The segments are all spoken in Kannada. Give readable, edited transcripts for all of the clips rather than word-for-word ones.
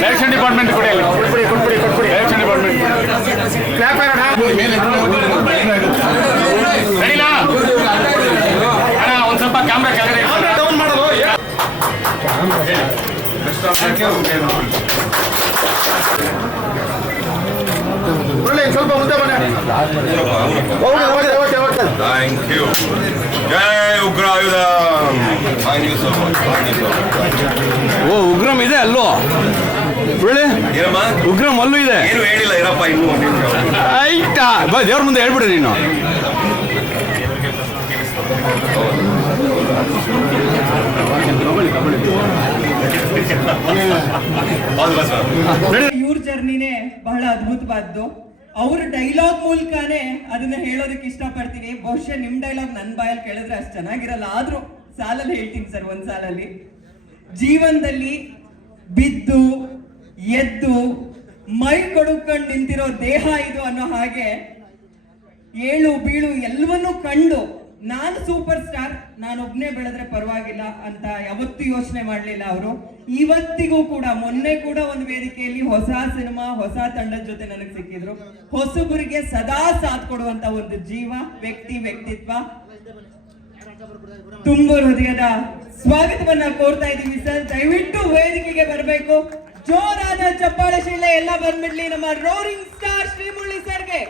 ಡೈರೆಕ್ಷನ್ ಡಿಪಾರ್ಟ್ಮೆಂಟ್ ಕೊಡಿ ಡೈರೆಕ್ಷನ್ ಡಿಪಾರ್ಟ್ಮೆಂಟ್ ಒಂದು ಸ್ವಲ್ಪ ಕ್ಯಾಮ್ರಾ ಕೆಳಗಡೆ ಡೌನ್ ಮಾಡೋದು ಸ್ವಲ್ಪ ಮುಂದೆ ಬನ್ನಿ. Thank you. ಜೈ ಉಗ್ರಾಯುಧ. Thank you so much. ಓ ಉಗ್ರಂ ಇದೆ ಅಲ್ಲೋ ಏನಮ್ಮ ಉಗ್ರಂ ಅಲ್ಲೂ ಇದೆ. ಏನು ಹೇಳಿಲ್ಲ ಇರಪ್ಪ ಇನ್ನೂ ಆಯ್ತಾ ಬಾ ದೇವ್ರ ಮುಂದೆ ಹೇಳ್ಬಿಡ್ರಿ ನೀನು. ಇವ್ರ ಜರ್ನಿನೇ ಬಹಳ ಅದ್ಭುತವಾದ್ದು. ಅವ್ರ ಡೈಲಾಗ್ ಮೂಲಕನೇ ಅದನ್ನ ಹೇಳೋದಕ್ಕೆ ಇಷ್ಟಪಡ್ತೀನಿ. ಬಹುಶಃ ನಿಮ್ ಡೈಲಾಗ್ ನನ್ನ ಬಾಯಲ್ಲಿ ಕೇಳಿದ್ರೆ ಅಷ್ಟು ಚೆನ್ನಾಗಿರಲ್ಲ, ಆದ್ರೂ ಸಾಲಲ್ಲಿ ಹೇಳ್ತೀನಿ ಸರ್. ಒಂದ್ ಸಾಲಲ್ಲಿ ಜೀವನದಲ್ಲಿ ಬಿದ್ದು ಎದ್ದು ಮೈ ಕೊಡುಕೊಂಡು ನಿಂತಿರೋ ದೇಹ ಇದು ಅನ್ನೋ ಹಾಗೆ ಏಳು ಬೀಳು ಎಲ್ಲವನ್ನೂ ಕಂಡು ನಾನು ಸೂಪರ್ ಸ್ಟಾರ್, ನಾನೊಬ್ನೇ ಬೆಳೆದ್ರೆ ಪರವಾಗಿಲ್ಲ ಅಂತ ಯಾವತ್ತೂ ಯೋಚನೆ ಮಾಡಲಿಲ್ಲ ಅವರು. ಇವತ್ತಿಗೂ ಕೂಡ ಮೊನ್ನೆ ಕೂಡ ಒಂದು ವೇದಿಕೆಯಲ್ಲಿ ಹೊಸ ಸಿನಿಮಾ ಹೊಸ ತಂಡದ ಜೊತೆ ನನಗೆ ಸಿಕ್ಕಿದ್ರು. ಹೊಸಬರಿಗೆ ಸದಾ ಸಾಥ್ ಕೊಡುವಂತ ಒಂದು ಜೀವ, ವ್ಯಕ್ತಿತ್ವ. ತುಂಬ ಹೃದಯದ ಸ್ವಾಗತವನ್ನ ಕೋರ್ತಾ ಇದೀವಿ ಸರ್. ದಯವಿಟ್ಟು ವೇದಿಕೆಗೆ ಬರಬೇಕು. ಜೋರಾದ ಚಪ್ಪಾಳೆ ಶಿಲೆ ಎಲ್ಲ ಬಂದ್ಬಿಡ್ಲಿ ನಮ್ಮ ರೋರಿಂಗ್ ಸ್ಟಾರ್ ಶ್ರೀಮುರಳಿ ಸರ್ಗೆ.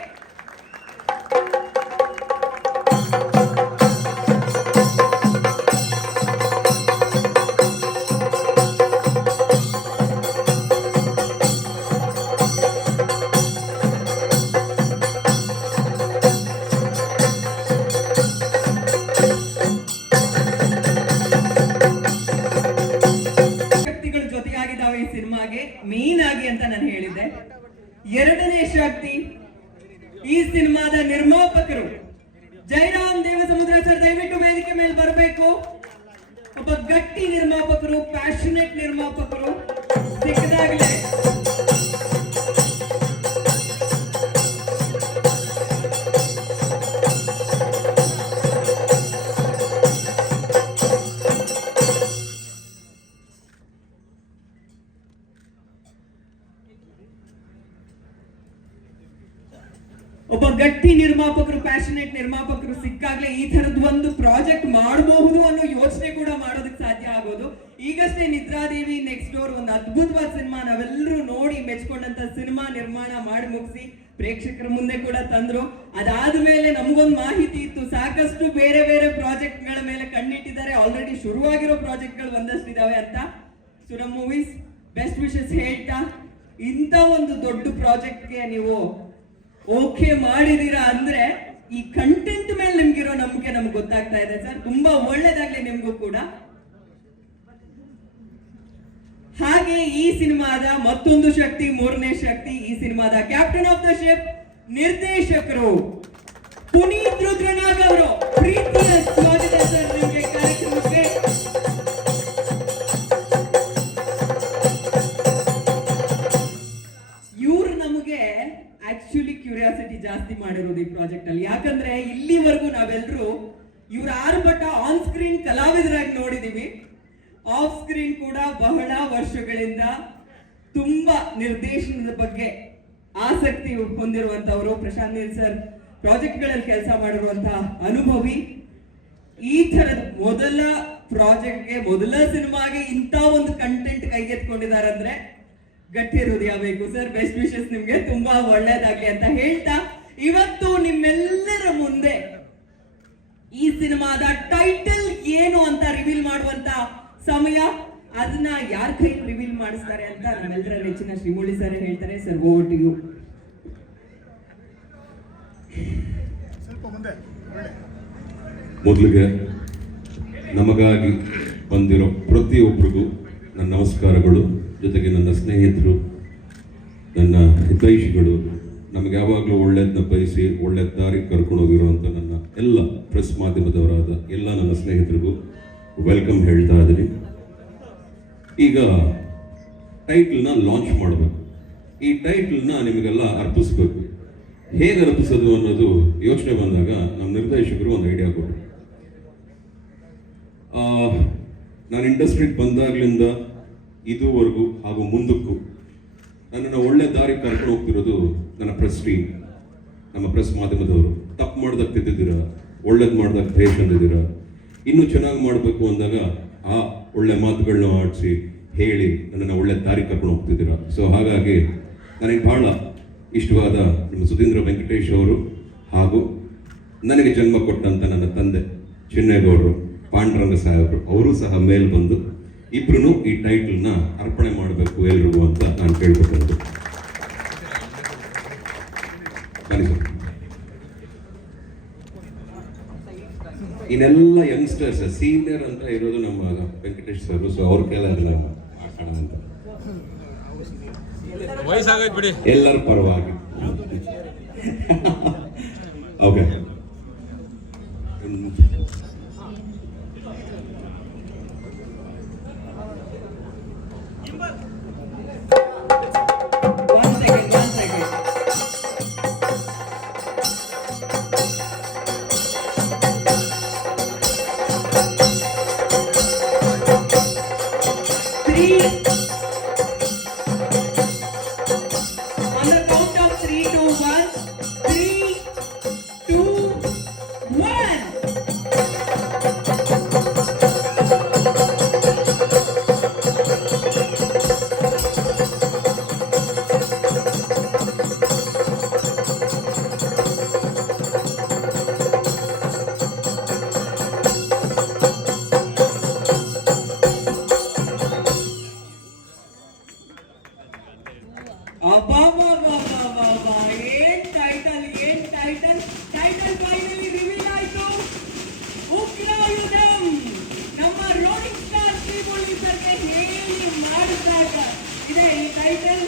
ಮೇನ್ ಆಗಿ ಅಂತ ನಾನು ಹೇಳಿದ್ದೆ. ಎರಡನೇ ಶಕ್ತಿ ಈ ಸಿನಿಮಾದ ನಿರ್ಮಾಪಕರು ಜಯರಾಮ್ ದೇವಸಮುದ್ರ ಸರ್, ದಯವಿಟ್ಟು ವೇದಿಕೆ ಮೇಲೆ ಬರಬೇಕು. ಒಬ್ಬ ಗಟ್ಟಿ ನಿರ್ಮಾಪಕರು, ಪ್ಯಾಷನೇಟ್ ನಿರ್ಮಾಪಕರು ಸಿಕ್ಕದಾಗಲೇ ಒಬ್ಬ ಗಟ್ಟಿ ನಿರ್ಮಾಪಕರು, ಪ್ಯಾಷನೇಟ್ ನಿರ್ಮಾಪಕರು ಸಿಕ್ಕಾಗ್ಲೇ ಈ ತರದ್ ಒಂದು ಪ್ರಾಜೆಕ್ಟ್ ಮಾಡಬಹುದು ಅನ್ನೋ ಯೋಚನೆ ಕೂಡ ಮಾಡೋದಕ್ಕೆ ಸಾಧ್ಯ ಆಗೋದು. ಈಗಷ್ಟೇ ನಿದ್ರಾದೇವಿ ನೆಕ್ಸ್ಟ್ ಡೋರ್ ಒಂದು ಅದ್ಭುತವಾದ ಸಿನಿಮಾ, ನಾವೆಲ್ಲರೂ ನೋಡಿ ಮೆಚ್ಕೊಂಡಂತ ಸಿನಿಮಾ ನಿರ್ಮಾಣ ಮಾಡಿ ಮುಗಿಸಿ ಪ್ರೇಕ್ಷಕರ ಮುಂದೆ ಕೂಡ ತಂದ್ರು. ಅದಾದ್ಮೇಲೆ ನಮಗೊಂದು ಮಾಹಿತಿ ಇತ್ತು, ಸಾಕಷ್ಟು ಬೇರೆ ಬೇರೆ ಪ್ರಾಜೆಕ್ಟ್ ಗಳ ಮೇಲೆ ಕಣ್ಣಿಟ್ಟಿದ್ದಾರೆ, ಆಲ್ರೆಡಿ ಶುರುವಾಗಿರೋ ಪ್ರಾಜೆಕ್ಟ್ ಗಳು ಒಂದಷ್ಟು ಇದಾವೆ ಅಂತ. ಸುರಂ ಮೂವೀಸ್ ಬೆಸ್ಟ್ ವಿಶಸ್ ಹೇಳ್ತಾ, ಇಂಥ ಒಂದು ದೊಡ್ಡ ಪ್ರಾಜೆಕ್ಟ್ಗೆ ನೀವು ಓಕೆ ಮಾಡಿದೀರಾ ಅಂದ್ರೆ ಈ ಕಂಟೆಂಟ್ ಮೇಲೆ ನಿಮ್ಗಿರೋ ನಂಬಿಕೆ ನಮ್ಗೆ ಗೊತ್ತಾಗ್ತಾ ಇದೆ ಸರ್. ತುಂಬಾ ಒಳ್ಳೇದಾಗ್ಲಿ ನಿಮ್ಗೂ ಕೂಡ. ಹಾಗೆ ಈ ಸಿನಿಮಾದ ಮತ್ತೊಂದು ಶಕ್ತಿ, ಮೂರನೇ ಶಕ್ತಿ, ಈ ಸಿನಿಮಾದ ಕ್ಯಾಪ್ಟನ್ ಆಫ್ ದ ಶಿಪ್ ನಿರ್ದೇಶಕರು ಪುನೀತ್ ರುದ್ರನಾಗ್ ಅವರು. ಪ್ರೀತಿಯ ಸ್ವಾಗತ ಸರ್ ನಿಮಗೆ ಕಾರ್ಯಕ್ರಮಕ್ಕೆ. ಇವ್ರು ನಮಗೆ ಆಕ್ಚುಲಿ ಕ್ಯೂರಿಯಾಸಿಟಿ ಜಾಸ್ತಿ ಮಾಡಿರೋದು ಈ ಪ್ರಾಜೆಕ್ಟ್ ಅಲ್ಲಿ. ಯಾಕಂದ್ರೆ ಇಲ್ಲಿವರೆಗೂ ನಾವೆಲ್ಲರೂ ಇವ್ರ ಆರ್ಭಟ ಆನ್ ಸ್ಕ್ರೀನ್ ಕಲಾವಿದರಾಗಿ ನೋಡಿದೀವಿ, ಆಫ್ ಸ್ಕ್ರೀನ್ ಕೂಡ ಬಹಳ ವರ್ಷಗಳಿಂದ ತುಂಬಾ ನಿರ್ದೇಶನದ ಬಗ್ಗೆ ಆಸಕ್ತಿ ಹೊಂದಿರುವಂತವರು. ಪ್ರಶಾಂತ್ ನೀಲ್ ಸರ್ ಪ್ರಾಜೆಕ್ಟ್ ಗಳಲ್ಲಿ ಕೆಲಸ ಮಾಡಿರುವಂತಹ ಅನುಭವಿ. ಈ ತರದ ಮೊದಲ ಪ್ರಾಜೆಕ್ಟ್ಗೆ, ಮೊದಲ ಸಿನಿಮಾಗೆ ಇಂಥ ಒಂದು ಕಂಟೆಂಟ್ ಕೈಗೆತ್ಕೊಂಡಿದ್ದಾರೆ ಅಂದ್ರೆ ಗಟ್ಟಿ ಹೃದಯ ಬೇಕು ಸರ್. ಬೆಸ್ಟ್ ವಿಶಸ್ ನಿಮ್ಗೆ, ತುಂಬಾ ಒಳ್ಳೇದಾಗ್ಲಿ ಅಂತ ಹೇಳ್ತಾ, ಇವತ್ತು ನಿಮ್ಮೆಲ್ಲರ ಮುಂದೆ ಈ ಸಿನಿಮಾದ ಟೈಟಲ್ ಏನು ಅಂತ ರಿವೀಲ್ ಮಾಡುವಂತ ಸಮಯ. ಅದನ್ನ ಯಾರ ಕೈ ರಿವೀಲ್ ಮಾಡಿಸ್ತಾರೆ ಅಂತ ನಮ್ಮೆಲ್ಲರ ನೆಚ್ಚಿನ ಶ್ರೀಮುರಳಿ ಸರ್ ಹೇಳ್ತಾರೆ. Sir, over to you. ಮೊದಲಿಗೆ ನಮಗಾಗಿ ಬಂದಿರೋ ಪ್ರತಿಯೊಬ್ಬರಿಗೂ ನನ್ನ ನಮಸ್ಕಾರಗಳು. ಜೊತೆಗೆ ನನ್ನ ಸ್ನೇಹಿತರು, ನನ್ನ ಹಿತೈಷಿಗಳು, ನಮಗೆ ಯಾವಾಗಲೂ ಒಳ್ಳೆಯದನ್ನ ಬಯಸಿ ಒಳ್ಳೆ ದಾರಿಗೆ ಕರ್ಕೊಂಡು ಹೋಗಿರುವಂಥ ನನ್ನ ಎಲ್ಲ ಪ್ರೆಸ್ ಮಾಧ್ಯಮದವರಾದ ಎಲ್ಲ ನನ್ನ ಸ್ನೇಹಿತರಿಗೂ ವೆಲ್ಕಮ್ ಹೇಳ್ತಾ ಇದ್ದೀನಿ. ಈಗ ಟೈಟಲ್ನ ಲಾಂಚ್ ಮಾಡಬೇಕು. ಈ ಟೈಟಲ್ನ ನಿಮಗೆಲ್ಲ ಅರ್ಪಿಸ್ಬೇಕು. ಹೇಗೆ ಅರ್ಪಿಸೋದು ಅನ್ನೋದು ಯೋಚನೆ ಬಂದಾಗ ನಮ್ಮ ನಿರ್ದೇಶಕರು ಒಂದು ಐಡಿಯಾ ಕೊಟ್ಟರು. ನಾನು ಇಂಡಸ್ಟ್ರಿಗೆ ಬಂದಾಗ್ಲಿಂದ ಇದುವರೆಗೂ ಹಾಗೂ ಮುಂದಕ್ಕೂ ನನ್ನನ್ನು ಒಳ್ಳೆ ದಾರಿಗೆ ಕರ್ಕೊಂಡು ಹೋಗ್ತಿರೋದು ನನ್ನ ಪ್ರೆಸ್ ಟೀಮ್, ನಮ್ಮ ಪ್ರೆಸ್ ಮಾಧ್ಯಮದವರು. ತಪ್ಪು ಮಾಡ್ದಾಗ ತಿದ್ದಿದ್ದೀರಾ, ಒಳ್ಳೇದು ಮಾಡ್ದಾಗ ಭೇಷ್ ಅಂದಿದ್ದೀರಾ. ಇನ್ನೂ ಚೆನ್ನಾಗಿ ಮಾಡಬೇಕು ಅಂದಾಗ ಆ ಒಳ್ಳೆ ಮಾತುಗಳನ್ನ ಆಡಿಸಿ ಹೇಳಿ ನನ್ನನ್ನು ಒಳ್ಳೆ ದಾರಿಗೆ ಕರ್ಕೊಂಡು ಹೋಗ್ತಿದ್ದೀರಾ. ಸೊ ಹಾಗಾಗಿ ನನಗೆ ಬಹಳ ಇಷ್ಟವಾದ ನಿಮ್ಮ ಸುಧೀಂದ್ರ ವೆಂಕಟೇಶ್ ಅವರು ಹಾಗೂ ನನಗೆ ಜನ್ಮ ಕೊಟ್ಟಂತ ನನ್ನ ತಂದೆ ಚಿನ್ನೇಗೌಡರು, ಪಾಂಡುರಂಗ ಸಾಹೇಬರು, ಅವರು ಸಹ ಮೇಲೆ ಬಂದು ಇಬ್ರು ಈ ಟೈಟಲ್ನ ಅರ್ಪಣೆ ಮಾಡಬೇಕು ಎಲ್ರಿಗೂ ಅಂತ ನಾನು ಕೇಳ್ಕೊಳ್ತೇನೆ. ಬನ್ನಿ ಸರ್. ಇನ್ನೆಲ್ಲ ಯಂಗ್ಸ್ಟರ್ಸ್ ಸೀನಿಯರ್ ಅಂತ ಇರೋದು ನಮ್ಮ ವೆಂಕಟೇಶ್ ಸರ್. ಸೊ ಅವ್ರ ಕೈಲ ಅದನ್ನ ಮಾತಾಡೋಣ ಅಂತ ವಯಸ್ಸಾಗೋಯ್ತು ಬಿಡಿ, ಎಲ್ಲರ ಪರವಾಗಿ. Okay, One second. Three. On the count of 3, 2, 1. 3, 2, 1. ಅಬ್ಬಬ್ಬಬ್ಬಬ್ಬಬ್ಬ, ಏನ್ ಟೈಟಲ್ ಫೈನಲಿ ರಿವೀಲ್ ಆಯ್ತು. ಉಗ್ರಾಯುಧಂ ನಮ್ಮ ರೋಡಿಂಗ್ ಸ್ಟಾರ್ ಶ್ರೀಮುರಳಿ ಸರ್ಗೆ ಹೇಳಿ ಮಾಡಿದಾಗ ಇದೆ ಈ ಟೈಟಲ್.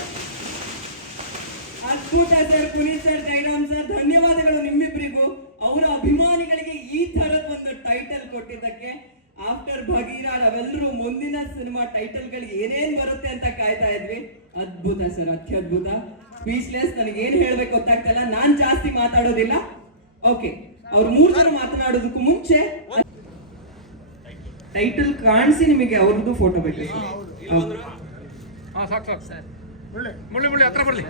ಅದ್ಭುತ sir. Puneeth sir, Jayaram sir, ಧನ್ಯವಾದಗಳು ನಿಮ್ಮಿಬ್ಬರಿಗೂ. ಅವರ ಅಭಿಮಾನಿಗಳಿಗೆ ಈ ತರದ ಒಂದು ಟೈಟಲ್ ಕೊಟ್ಟಿದ್ದಕ್ಕೆ. ಆಫ್ಟರ್ ಭಗೀರ ನಾವೆಲ್ಲರೂ ಮುಂದಿನ ಸಿನಿಮಾ ಟೈಟಲ್ಗಳಿಗೆ ಏನೇನ್ ಬರುತ್ತೆ ಅಂತ ಕಾಯ್ತಾ ಇದ್ವಿ. ಅದ್ಭುತ ಸರ್, ಅತ್ಯದ್ಭುತ. ಸ್ಪೀಚ್ಲೆಸ್, ನನಗೆ ಏನ್ ಹೇಳ್ಬೇಕು ಗೊತ್ತಾಗ್ತಿಲ್ಲ. ನಾನ್ ಜಾಸ್ತಿ ಮಾತಾಡೋದಿಲ್ಲ. ಓಕೆ, ಅವ್ರು 3 ಜನ ಮಾತನಾಡೋದಕ್ಕೂ ಮುಂಚೆ ಟೈಟಲ್ ಕಾಣಿಸಿ ನಿಮಗೆ ಅವ್ರದ್ದು ಫೋಟೋ ಬೇಕು. ಸಾಕು ಸರ್. ಮುಳ್ಳಿ ಹತ್ರ ಬರ್ಲಿ.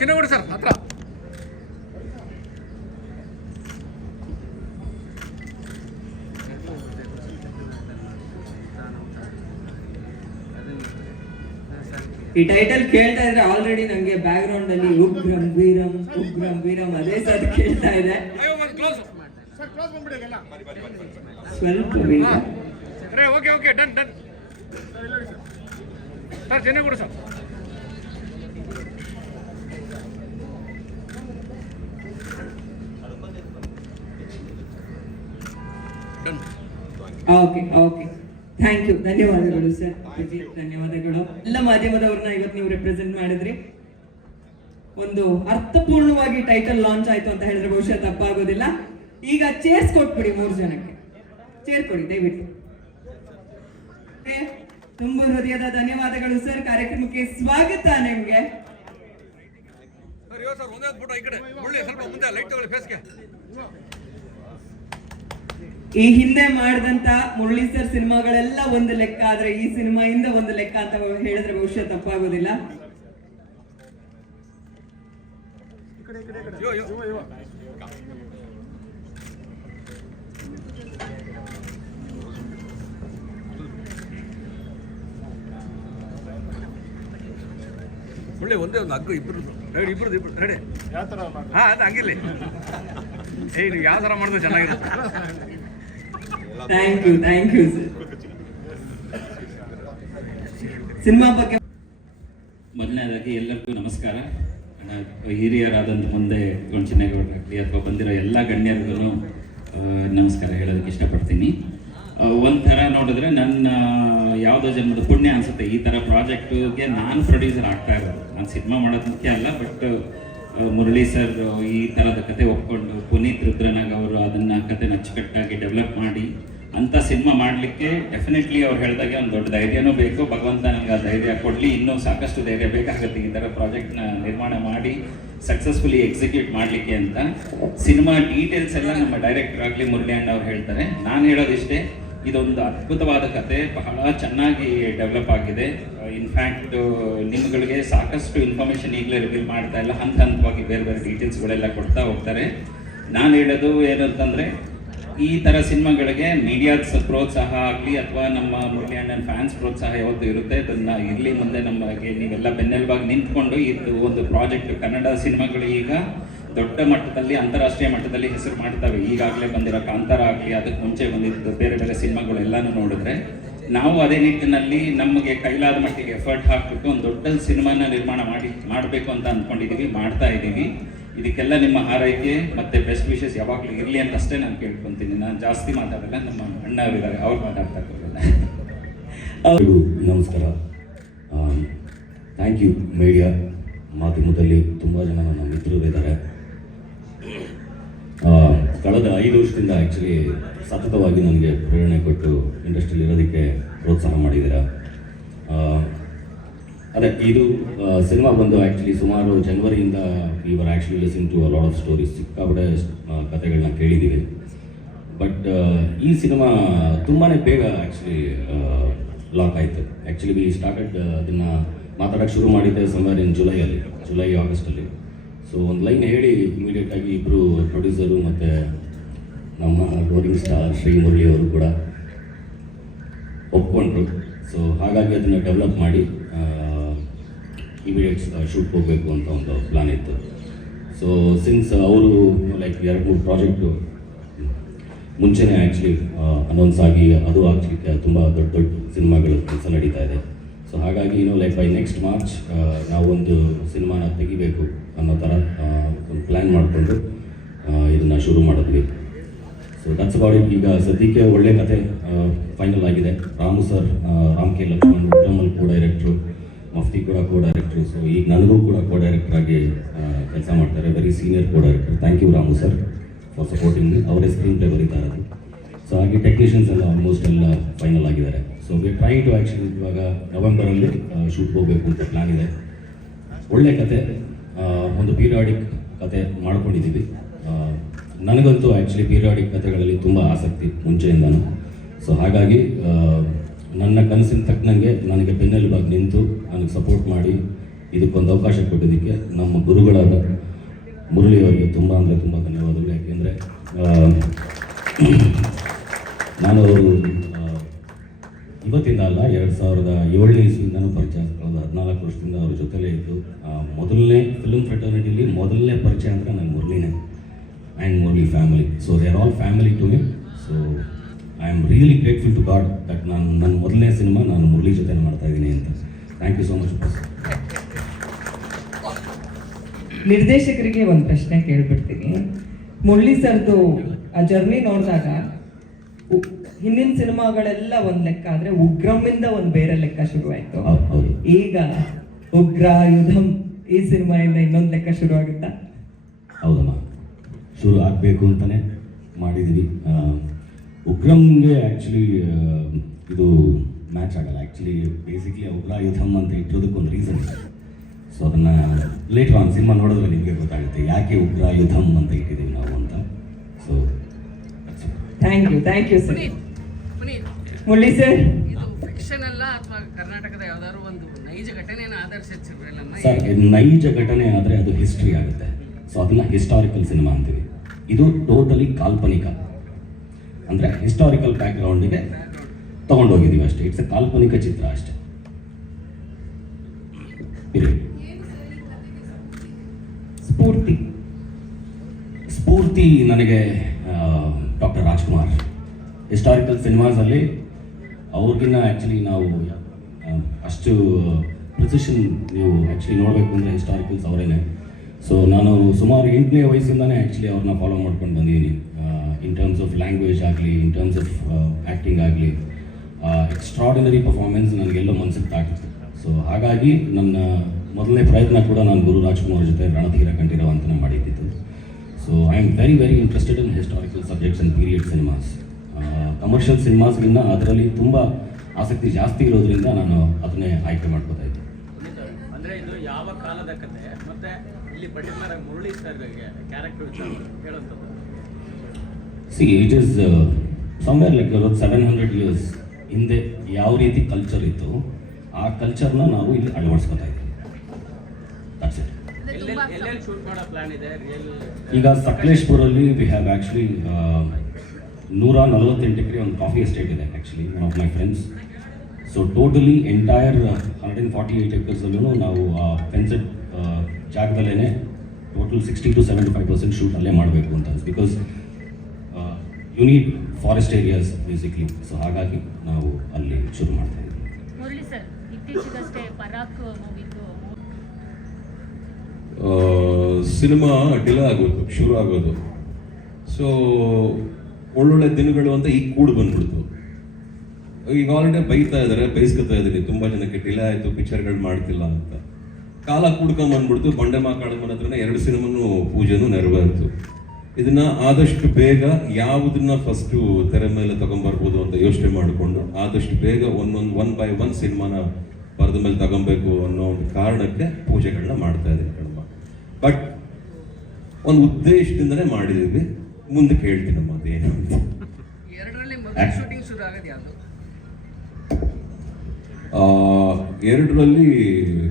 ಚಿನ್ನಗೌಡ ಸರ್ ಹತ್ರ. ಈ ಟೈಟಲ್ ಕೇಳ್ತಾ ಇದ್ರೆ ಆಲ್ರೆಡಿ ನಂಗೆ ಬ್ಯಾಕ್ ಗ್ರೌಂಡ್ ಅಲ್ಲಿ ಉಗ್ರಂ ವೀರಂ ಅದೇ ಸರ್ ಕೇಳ್ತಾ ಇದೆ. ಸ್ವಲ್ಪ ಬೇಗ. ಓಕೆ ಡನ್ ಸರ್, ಚೆನ್ನಾಗಿ ಕೊಡು ಸರ್. ಓಕೆ ಥ್ಯಾಂಕ್ ಯು, ಧನ್ಯವಾದಗಳು ಸರ್. ಧನ್ಯವಾದಗಳು. ಎಲ್ಲ ಮಾಧ್ಯಮದವ್ರನ್ನ ಇವತ್ತು ನೀವು ರೆಪ್ರೆಸೆಂಟ್ ಮಾಡಿದ್ರಿ. ಒಂದು ಅರ್ಥಪೂರ್ಣವಾಗಿ ಟೈಟಲ್ ಲಾಂಚ್ ಆಯ್ತು ಅಂತ ಹೇಳಿದ್ರೆ ಬಹುಶಃ ತಪ್ಪಾಗೋದಿಲ್ಲ. ಈಗ ಚೇರ್ಸ್ ಕೊಟ್ಬಿಡಿ, 3 ಜನಕ್ಕೆ ಚೇರ್ ಕೊಡಿ ದಯವಿಟ್ಟು. ತುಂಬ ಹೃದಯದ ಧನ್ಯವಾದಗಳು ಸರ್. ಕಾರ್ಯಕ್ರಮಕ್ಕೆ ಸ್ವಾಗತ ನಿಮ್ಗೆ. ಈ ಹಿಂದೆ ಮಾಡಿದಂತ ಮುರಳಿ ಸರ್ ಸಿನಿಮಾಗಳೆಲ್ಲ ಒಂದು ಲೆಕ್ಕ ಆದ್ರೆ ಈ ಸಿನಿಮಾಯಿಂದ ಒಂದು ಲೆಕ್ಕ ಅಂತ ಹೇಳಿದ್ರೆ ಬಹುಶಃ ತಪ್ಪಾಗೋದಿಲ್ಲ. ಒಳ್ಳೆ ಒಂದೇ ಒಂದು ಹಗ್ಗ ಇಬ್ರು ರೆಡಿ. ಯಾವ ಥರ ಹಾಂ ಅದು ಹಂಗಿಲ್ಲ. ನೀವು ಯಾವ ಥರ ಮಾಡಿದ್ರೆ ಚೆನ್ನಾಗಿರುತ್ತೆ. Thank you sir. ಸಿನಿಮಾ ಬಗ್ಗೆ ಮೊದಲನೇದಾಗಿ ಎಲ್ಲರಿಗೂ ನಮಸ್ಕಾರ. ಹಿರಿಯರಾದಂಥ ಮುಂದೆ ಚಿನ್ನೇಗೌಡರಾಗಲಿ ಅಥವಾ ಬಂದಿರೋ ಎಲ್ಲ ಗಣ್ಯರಿಗೂ ನಮಸ್ಕಾರ ಹೇಳೋದಕ್ಕೆ ಇಷ್ಟಪಡ್ತೀನಿ. ಒಂಥರ ನೋಡಿದ್ರೆ ನನ್ನ ಯಾವುದೋ ಜನ್ಮದ ಪುಣ್ಯ ಅನಿಸುತ್ತೆ ಈ ಥರ ಪ್ರಾಜೆಕ್ಟಿಗೆ ನಾನು ಪ್ರೊಡ್ಯೂಸರ್ ಆಗ್ತಾ ಇರೋದು. ನಾನು ಸಿನಿಮಾ ಮಾಡೋದು ಮುಖ್ಯ ಅಲ್ಲ, ಬಟ್ ಮುರಳಿ ಸರ್ ಈ ಥರದ ಕತೆ ಒಪ್ಕೊಂಡು ಪುನೀತ್ ರುದ್ರನಾಗ್ ಅವರು ಅದನ್ನು ಕತೆ ಅಚ್ಚುಕಟ್ಟಾಗಿ ಡೆವಲಪ್ ಮಾಡಿ ಅಂಥ ಸಿನಿಮಾ ಮಾಡಲಿಕ್ಕೆ ಡೆಫಿನೆಟ್ಲಿ ಅವ್ರು ಹೇಳಿದಾಗೆ ಒಂದು ದೊಡ್ಡ ಧೈರ್ಯನೂ ಬೇಕು. ಭಗವಂತ ನನಗೆ ಆ ಧೈರ್ಯ ಕೊಡಲಿ, ಇನ್ನೂ ಸಾಕಷ್ಟು ಧೈರ್ಯ ಬೇಕಾಗುತ್ತೆ ಈ ಥರ ಪ್ರಾಜೆಕ್ಟ್ನ ನಿರ್ಮಾಣ ಮಾಡಿ ಸಕ್ಸಸ್ಫುಲಿ ಎಕ್ಸಿಕ್ಯೂಟ್ ಮಾಡಲಿಕ್ಕೆ ಅಂತ. ಸಿನಿಮಾ ಡೀಟೇಲ್ಸ್ ಎಲ್ಲ ನಮ್ಮ ಡೈರೆಕ್ಟರ್ ಆಗಲಿ ಮುರಳಿ ಅಣ್ಣ ಅವ್ರು ಹೇಳ್ತಾರೆ. ನಾನು ಹೇಳೋದಿಷ್ಟೇ, ಇದೊಂದು ಅದ್ಭುತವಾದ ಕತೆ, ಬಹಳ ಚೆನ್ನಾಗಿ ಡೆವಲಪ್ ಆಗಿದೆ. ಇನ್ಫ್ಯಾಕ್ಟ್ ನಿಮ್ಗಳಿಗೆ ಸಾಕಷ್ಟು ಇನ್ಫಾರ್ಮೇಷನ್ ಈಗಲೇ ರಿವೀಲ್ ಮಾಡ್ತಾ ಇಲ್ಲ, ಹಂತವಾಗಿ ಬೇರೆ ಡೀಟೇಲ್ಸ್ಗಳೆಲ್ಲ ಕೊಡ್ತಾ ಹೋಗ್ತಾರೆ. ನಾನು ಹೇಳೋದು ಏನು ಅಂತಂದರೆ, ಈ ಥರ ಸಿನಿಮಾಗಳಿಗೆ ಮೀಡಿಯಾದ ಪ್ರೋತ್ಸಾಹ ಆಗಲಿ ಅಥವಾ ನಮ್ಮ ಮುರಳಿ ಅಣ್ಣನ ಫ್ಯಾನ್ಸ್ ಪ್ರೋತ್ಸಾಹ ಯಾವತ್ತೂ ಇರುತ್ತೆ. ಅದನ್ನು ಇರಲಿ ಮುಂದೆ ನಮಗೆ ನೀವೆಲ್ಲ ಬೆನ್ನೆಲುಬಾಗಿ ನಿಂತ್ಕೊಂಡು ಇದು ಒಂದು ಪ್ರಾಜೆಕ್ಟ್. ಕನ್ನಡ ಸಿನಿಮಾಗಳು ಈಗ ದೊಡ್ಡ ಮಟ್ಟದಲ್ಲಿ ಅಂತಾರಾಷ್ಟ್ರೀಯ ಮಟ್ಟದಲ್ಲಿ ಹೆಸರು ಮಾಡ್ತವೆ. ಈಗಾಗಲೇ ಬಂದಿರೋ ಕಾಂತಾರ ಆಗಲಿ, ಅದಕ್ಕೆ ಮುಂಚೆ ಬಂದಿದ್ದು ಬೇರೆ ಸಿನಿಮಾಗಳು ಎಲ್ಲನೂ ನೋಡಿದ್ರೆ ನಾವು ಅದೇ ನಿಟ್ಟಿನಲ್ಲಿ ನಮಗೆ ಕೈಲಾದ ಮಟ್ಟಿಗೆ ಎಫರ್ಟ್ ಹಾಕ್ಬಿಟ್ಟು ಒಂದು ದೊಡ್ಡ ಸಿನಿಮಾನ ನಿರ್ಮಾಣ ಮಾಡಬೇಕು ಅಂತ ಅಂದ್ಕೊಂಡಿದ್ದೀವಿ, ಮಾಡ್ತಾ ಇದ್ದೀವಿ. ಇದಕ್ಕೆಲ್ಲ ನಿಮ್ಮ ಹಾರೈಕೆ ಮತ್ತು ಬೆಸ್ಟ್ ವಿಶಸ್ ಯಾವಾಗಲೂ ಇರಲಿ ಅಂತ ಅಷ್ಟೇ ನಾನು ಕೇಳ್ಕೊತೀನಿ. ನಾನು ಜಾಸ್ತಿ ಮಾತಾಡಲ್ಲ, ನಮ್ಮ ಅಣ್ಣ ಅವರಿದ್ದಾರೆ, ಅವ್ರು ಮಾತಾಡ್ತಾ ಇರೋಲ್ಲ. ನಮಸ್ಕಾರ. ಥ್ಯಾಂಕ್ ಯು ಮೀಡಿಯಾ ಮಾಧ್ಯಮದಲ್ಲಿ ತುಂಬ ಜನ ನನ್ನ ಮಿತ್ರರಿದ್ದಾರೆ. ಕಳೆದ 5 ವರ್ಷದಿಂದ ಆ್ಯಕ್ಚುಲಿ ಸತತವಾಗಿ ನನಗೆ ಪ್ರೇರಣೆ ಕೊಟ್ಟು ಇಂಡಸ್ಟ್ರಿಯಲ್ಲಿ ಇರೋದಕ್ಕೆ ಪ್ರೋತ್ಸಾಹ ಮಾಡಿದ್ದೀರಾ. ಅದೇ ಇದು ಸಿನಿಮಾ ಬಂದು ಆ್ಯಕ್ಚುಲಿ ಸುಮಾರು ಜನವರಿಯಿಂದ ಇವರ್ actually listen to a lot of stories, ಸಿಕ್ಕಾಪಟ್ಟೆ ಕಥೆಗಳನ್ನ ಕೇಳಿದ್ದೀವಿ. ಬಟ್ ಈ ಸಿನಿಮಾ ತುಂಬಾ ಬೇಗ ಆ್ಯಕ್ಚುಲಿ ಲಾಕ್ ಆಯಿತು. ಆ್ಯಕ್ಚುಲಿ ವಿ ಸ್ಟಾರ್ಟೆಡ್ ಅದನ್ನು ಮಾತಾಡೋಕ್ಕೆ ಶುರು ಮಾಡಿದ್ದೆ ಸಮ್ವೇರ್ ಇನ್ ಜುಲೈ ಆಗಸ್ಟಲ್ಲಿ. ಸೊ ಒಂದು ಲೈನ್ ಹೇಳಿ ಇಮಿಡಿಯೇಟಾಗಿ ಇಬ್ಬರು ಪ್ರೊಡ್ಯೂಸರು ಮತ್ತು ನಮ್ಮ ರೋಲಿಂಗ್ ಸ್ಟಾರ್ ಶ್ರೀ ಮುರಳಿ ಅವರು ಕೂಡ ಒಪ್ಕೊಂಡ್ರು. ಸೊ ಹಾಗಾಗಿ ಅದನ್ನು ಡೆವಲಪ್ ಮಾಡಿ ಇಮಿಡಿಯೇಟ್ ಶೂಟ್ ಹೋಗಬೇಕು ಅಂತ ಒಂದು ಪ್ಲಾನ್ ಇತ್ತು. ಸೊ ಸಿನ್ಸ್ ಅವರು ಲೈಕ್ 2-3 ಪ್ರಾಜೆಕ್ಟು ಮುಂಚೆನೇ ಆ್ಯಕ್ಚುಲಿ ಅನೌನ್ಸ್ ಆಗಿ ಅದು ಆಗಲಿಕ್ಕೆ ತುಂಬ ದೊಡ್ಡ ಸಿನಿಮಾಗಳು ಕೆಲಸ ನಡೀತಾ ಇದೆ. ಸೊ ಹಾಗಾಗಿ ಲೈಕ್ ಬೈ ನೆಕ್ಸ್ಟ್ ಮಾರ್ಚ್ ನಾವೊಂದು ಸಿನಿಮಾನ ತೆಗಿಬೇಕು ಅನ್ನೋ ಥರ ಒಂದು ಪ್ಲ್ಯಾನ್ ಮಾಡಿಕೊಂಡು ಇದನ್ನು ಶುರು ಮಾಡಿದ್ವಿ. So that's about it. ಈಗ ಸದ್ಯಕ್ಕೆ ಒಳ್ಳೆ ಕತೆ ಫೈನಲ್ ಆಗಿದೆ. ರಾಮು ಸರ್, ರಾಮ್ ಕೆ ಲಕ್ಷ್ಮಣ್, ವಿಕ್ರಮಲ್ ಕೋ-ಡೈರೆಕ್ಟ್ರು, ಮಫ್ತಿ ಕೂಡ ಕೋ-ಡೈರೆಕ್ಟ್ರು. ಸೊ ಈಗ ನನಗೂ ಕೂಡ ಕೋ-ಡೈರೆಕ್ಟರ್ ಆಗಿ ಕೆಲಸ ಮಾಡ್ತಾರೆ. Very senior co-director. Thank you Ramu sir for supporting me. ಅವರೇ ಸ್ಕ್ರೀನ್ ಪ್ಲೇ ಬರೀತಾ ಇರೋದು. ಸೊ ಹಾಗೆ ಟೆಕ್ನಿಷಿಯನ್ಸ್ ಎಲ್ಲ ಆಲ್ಮೋಸ್ಟ್ ಎಲ್ಲ ಫೈನಲ್ ಆಗಿದ್ದಾರೆ. So we try to actually ಇವಾಗ ನವೆಂಬರಲ್ಲಿ ಶೂಟ್ ಹೋಗಬೇಕು ಅಂತ ಪ್ಲ್ಯಾನ್ ಇದೆ. ಒಳ್ಳೆ ಕತೆ, ಒಂದು ಪೀರಿಯಾಡಿಕ್ ಕತೆ ಮಾಡ್ಕೊಂಡಿದ್ದೀವಿ. ನನಗಂತೂ ಆ್ಯಕ್ಚುಲಿ ಪೀರಿಯಾಡಿಕ್ ಕಥೆಗಳಲ್ಲಿ ತುಂಬ ಆಸಕ್ತಿ ಮುಂಚೆಯಿಂದನೂ. ಸೊ ಹಾಗಾಗಿ ನನ್ನ ಕನಸಿನ ತಕ್ಕನಂಗೆ ನನಗೆ ಬೆನ್ನೆಲುಬಾಗಿ ನಿಂತು ನನಗೆ ಸಪೋರ್ಟ್ ಮಾಡಿ ಇದಕ್ಕೊಂದು ಅವಕಾಶ ಕೊಟ್ಟಿದ್ದಕ್ಕೆ ನಮ್ಮ ಗುರುಗಳಾದ ಮುರಳಿ ಅವರಿಗೆ ತುಂಬ ಅಂದರೆ ತುಂಬ ಧನ್ಯವಾದಗಳು. ಯಾಕೆಂದರೆ ನಾನು ಅವರು ಇವತ್ತಿಂದ ಅಲ್ಲ, 2007ನೇ ಇಸ್ವಿಯಿಂದನೂ ಪರಿಚಯ, ಕಳೆದ 14 ವರ್ಷದಿಂದ ಅವ್ರ ಜೊತೆಲೇ ಇದ್ದು ಮೊದಲನೇ ಫಿಲ್ಮ್ ಫ್ರೆಟರ್ನಿಟಿಲಿ ಮೊದಲನೇ ಪರಿಚಯ ಅಂದರೆ ನನ್ನ ಮುರಳಿನೇ and Murali family. So they are all family to me. So I am really grateful to God that ನನ್ನ ಮೊದಲನೇ ಸಿನಿಮಾ ನಾನು ಮುರಳಿ ಜೊತೆ ಮಾಡ್ತಾ ಇದ್ದೀನಿ ಅಂತ. Thank you so much. ನಿರ್ದೇಶಕರಿಗೆ ಒಂದು ಪ್ರಶ್ನೆ ಕೇಳ್ಬಿಡ್ತೀನಿ. ಮುರಳಿ ಸರ್ದು ಆ ಜರ್ನಿ ನೋಡಿದಾಗ ಹಿಂದಿನ ಸಿನಿಮಾಗಳೆಲ್ಲ ಒಂದು ಲೆಕ್ಕ ಆದರೆ ಉಗ್ರಮಿಂದ ಒಂದು ಬೇರೆ ಲೆಕ್ಕ ಶುರುವಾಯಿತು. ಹೌದು. ಈಗ ಉಗ್ರ ಯುಧಂ ಈ ಸಿನಿಮಾಯಿಂದ ಇನ್ನೊಂದು ಲೆಕ್ಕ ಶುರು ಆಗುತ್ತಾ? ಹೌದಮ್ಮ, ಶುರು ಆಗಬೇಕು ಅಂತಲೇ ಮಾಡಿದ್ದೀವಿ. ಉಗ್ರಂಗೆ ಆ್ಯಕ್ಚುಲಿ ಇದು ಮ್ಯಾಚ್ ಆಗಲ್ಲ. ಆ್ಯಕ್ಚುಲಿ ಬೇಸಿಕ್ಲಿ ಉಗ್ರ ಯುಧಂ ಅಂತ ಇಟ್ಟಿರೋದಕ್ಕೆ ಒಂದು ರೀಸನ್ ಇದೆ. ಸೊ ಅದನ್ನು ಲೇಟರ್ ಆನ್ ಸಿನಿಮಾ ನೋಡಿದ್ರೆ ನಿಮಗೆ ಗೊತ್ತಾಗುತ್ತೆ ಯಾಕೆ ಉಗ್ರ ಯುಧಂ ಅಂತ ಇಟ್ಟಿದ್ದೀವಿ ನಾವು ಅಂತ. So thank you sir. Murali sir, ಇದು ಫಿಕ್ಷನ್ ಅಲ್ಲ ಅಥವಾ ಕರ್ನಾಟಕದ ಯಾವ್ದಾದ್ರು ಒಂದು ನೈಜ ಘಟನೆಯನ್ನು ಆಧರಿಸಿರ್ಲಿಲ್ಲ ಸರ್, ನೈಜ ಘಟನೆ ಆದರೆ ಅದು ಹಿಸ್ಟ್ರಿ ಆಗುತ್ತೆ. ಸೊ ಅದನ್ನು ಹಿಸ್ಟಾರಿಕಲ್ ಸಿನಿಮಾ ಅಂತೀವಿ. ಇದು ಟೋಟಲಿ ಕಾಲ್ಪನಿಕ, ಅಂದರೆ ಹಿಸ್ಟಾರಿಕಲ್ ಬ್ಯಾಕ್ಗ್ರೌಂಡಿಗೆ ತೊಗೊಂಡೋಗಿದ್ದೀವಿ ಅಷ್ಟೇ. ಇಟ್ಸ್ ಎ ಕಾಲ್ಪನಿಕ ಚಿತ್ರ ಅಷ್ಟೇ. ಸ್ಫೂರ್ತಿ ನನಗೆ ಡಾಕ್ಟರ್ ರಾಜ್ಕುಮಾರ್. ಹಿಸ್ಟಾರಿಕಲ್ ಸಿನಿಮಾಸಲ್ಲಿ ಅವ್ರಿಗಿನ್ನ ಆ್ಯಕ್ಚುಲಿ ನಾವು ಅಷ್ಟು ಪ್ರಿಸಿಷನ್ ನೀವು ಆ್ಯಕ್ಚುಲಿ ನೋಡಬೇಕು ಅಂದರೆ ಹಿಸ್ಟಾರಿಕಲ್ಸ್ ಅವರೇನೆ. ಸೊ ನಾನು ಸುಮಾರು 8ನೇ ವಯಸ್ಸಿಂದನೇ ಆ್ಯಕ್ಚುಲಿ ಅವ್ರನ್ನ ಫಾಲೋ ಮಾಡ್ಕೊಂಡು ಬಂದಿದ್ದೀನಿ. ಇನ್ ಟರ್ಮ್ಸ್ ಆಫ್ ಲ್ಯಾಂಗ್ವೇಜ್ ಆಗಲಿ, ಇನ್ ಟರ್ಮ್ಸ್ ಆಫ್ ಆ್ಯಕ್ಟಿಂಗ್ ಆಗಲಿ, ಎಕ್ಸ್ಟ್ರಾರ್ಡಿನರಿ ಪರ್ಫಾರ್ಮೆನ್ಸ್ ನನಗೆಲ್ಲೋ ಮನಸ್ಸಿಗೆ ತಾಕಿತ್ತು. ಸೊ ಹಾಗಾಗಿ ನನ್ನ ಮೊದಲನೇ ಪ್ರಯತ್ನ ಕೂಡ ನಾನು ಗುರು ರಾಜ್ಕುಮಾರ್ ಜೊತೆ ರಣಧೀರ ಕಂಠೀರವ ಅಂತಲೇ ಮಾಡಿದ್ದಿತ್ತು. So I am very interested in historical subjects and period cinemas. Commercial ಸಿನಿಮಾಸ್ಗಿನ್ನ ಅದರಲ್ಲಿ ತುಂಬ ಆಸಕ್ತಿ ಜಾಸ್ತಿ ಇರೋದ್ರಿಂದ ನಾನು ಅದನ್ನೇ ಆಯ್ಕೆ ಮಾಡ್ಕೋತಾ ಇದ್ದೆ. ಅಂದರೆ ಇದು ಯಾವ ಕಾಲದ ಕತೆ ಮತ್ತೆ ಇಲ್ಲಿ ಪರ್ಟಿಕ್ಯುಲರ್ ಆಗಿ ಮುರಳಿ ಸರ್ಗೆ ಕ್ಯಾರೆಕ್ಟರ್ ಹೇಳುವಂಥದ್ದು? C it is somewhere like 700 years ಹಿಂದೆ ಯಾವ ರೀತಿ ಕಲ್ಚರ್ ಇತ್ತು ಆ ಕಲ್ಚರ್ನ ನಾವು ಇಲ್ಲಿ ಅಳವಡಿಸ್ಕೊತಾ ಇದ್ದೀವಿ. That's it. ಎಲ್ಲೆಲ್ಲಿ ಶೂಟ್ ಮಾಡೋ ಪ್ಲಾನ್ ಇದೆ? ಈಗ ಸಕಲೇಶ್ಪುರಲ್ಲಿ ವಿ ಹ್ಯಾವ್ ಆ್ಯಕ್ಚುಲಿ 148 ಎಕರೆ ಒಂದು ಕಾಫಿ ಎಸ್ಟೇಟ್ ಇದೆ actually, one of my friends. So totally entire 148 ಎಕರ್ಸಲ್ಲೂ ನಾವು ಫೆನ್ಸೆಡ್ ಜಾಗದಲ್ಲೇ ಟೋಟಲ್ 60 to 75% ಶೂಟ್ ಅಲ್ಲೇ ಮಾಡಬೇಕು ಅಂತ. Because you need forest areas basically. So ಹಾಗಾಗಿ ನಾವು ಅಲ್ಲಿ ಶುರು ಮಾಡ್ತಾ ಇದ್ದೀವಿ. ಮುರಳಿ ಸರ್, ಇತ್ತೀಚೆಗಷ್ಟೇ ಪರಾಕ್ ಮೂವಿದು ಸಿನಿಮಾ ಡಿಲೇ ಆಗೋದು, ಶುರು ಆಗೋದು. ಸೊ ಒಳ್ಳೊಳ್ಳೆ ದಿನಗಳು ಅಂತ ಈಗ ಕೂಡ ಬಂದ್ಬಿಡ್ತು. ಈಗ ಆಲ್ರೆಡಿ ಬೈತಾ ಇದ್ದಾರೆ, ಬೈಸ್ಕೊತಾ ಇದ್ದೀನಿ ತುಂಬ ಜನಕ್ಕೆ, ಡಿಲೇ ಆಯಿತು, ಪಿಕ್ಚರ್ಗಳು ಮಾಡ್ತಿಲ್ಲ ಅಂತ. ಕಾಲ ಕೂಡ್ಕೊಂಬಂದ್ಬಿಡ್ತು. ಬಂಡೆ ಮಾಕಾಳಮ್ಮನ ಹತ್ರನೇ 2 ಸಿನಿಮಾನು ಪೂಜೆನೂ ನೆರವೇರಿತು. ಇದನ್ನ ಆದಷ್ಟು ಬೇಗ ಯಾವುದನ್ನ ಫಸ್ಟು ತೆರೆ ಮೇಲೆ ತಗೊಂಬರ್ಬೋದು ಅಂತ ಯೋಚನೆ ಮಾಡಿಕೊಂಡು ಆದಷ್ಟು ಬೇಗ ಒನ್ ಬೈ ಒನ್ ಸಿನಿಮಾನ ಪರದ ಮೇಲೆ ತಗೊಬೇಕು ಅನ್ನೋ ಒಂದು ಕಾರಣಕ್ಕೆ ಪೂಜೆಗಳನ್ನ ಮಾಡ್ತಾ ಇದ್ದೀನಿ ಕಣಮ್ಮ. ಬಟ್ ಒಂದು ಉದ್ದೇಶದಿಂದನೇ ಮಾಡಿದ್ದೀವಿ. ಮುಂದಕ್ಕೆ ಹೇಳ್ತೀನಮ್ಮ ಅದೇನು ಅಂತ. 2ರಲ್ಲಿ ಮೊದಲು ಶೂಟಿಂಗ್ ಶುರು ಆಗೋದು ಯಾವುದು? 2ರಲ್ಲಿ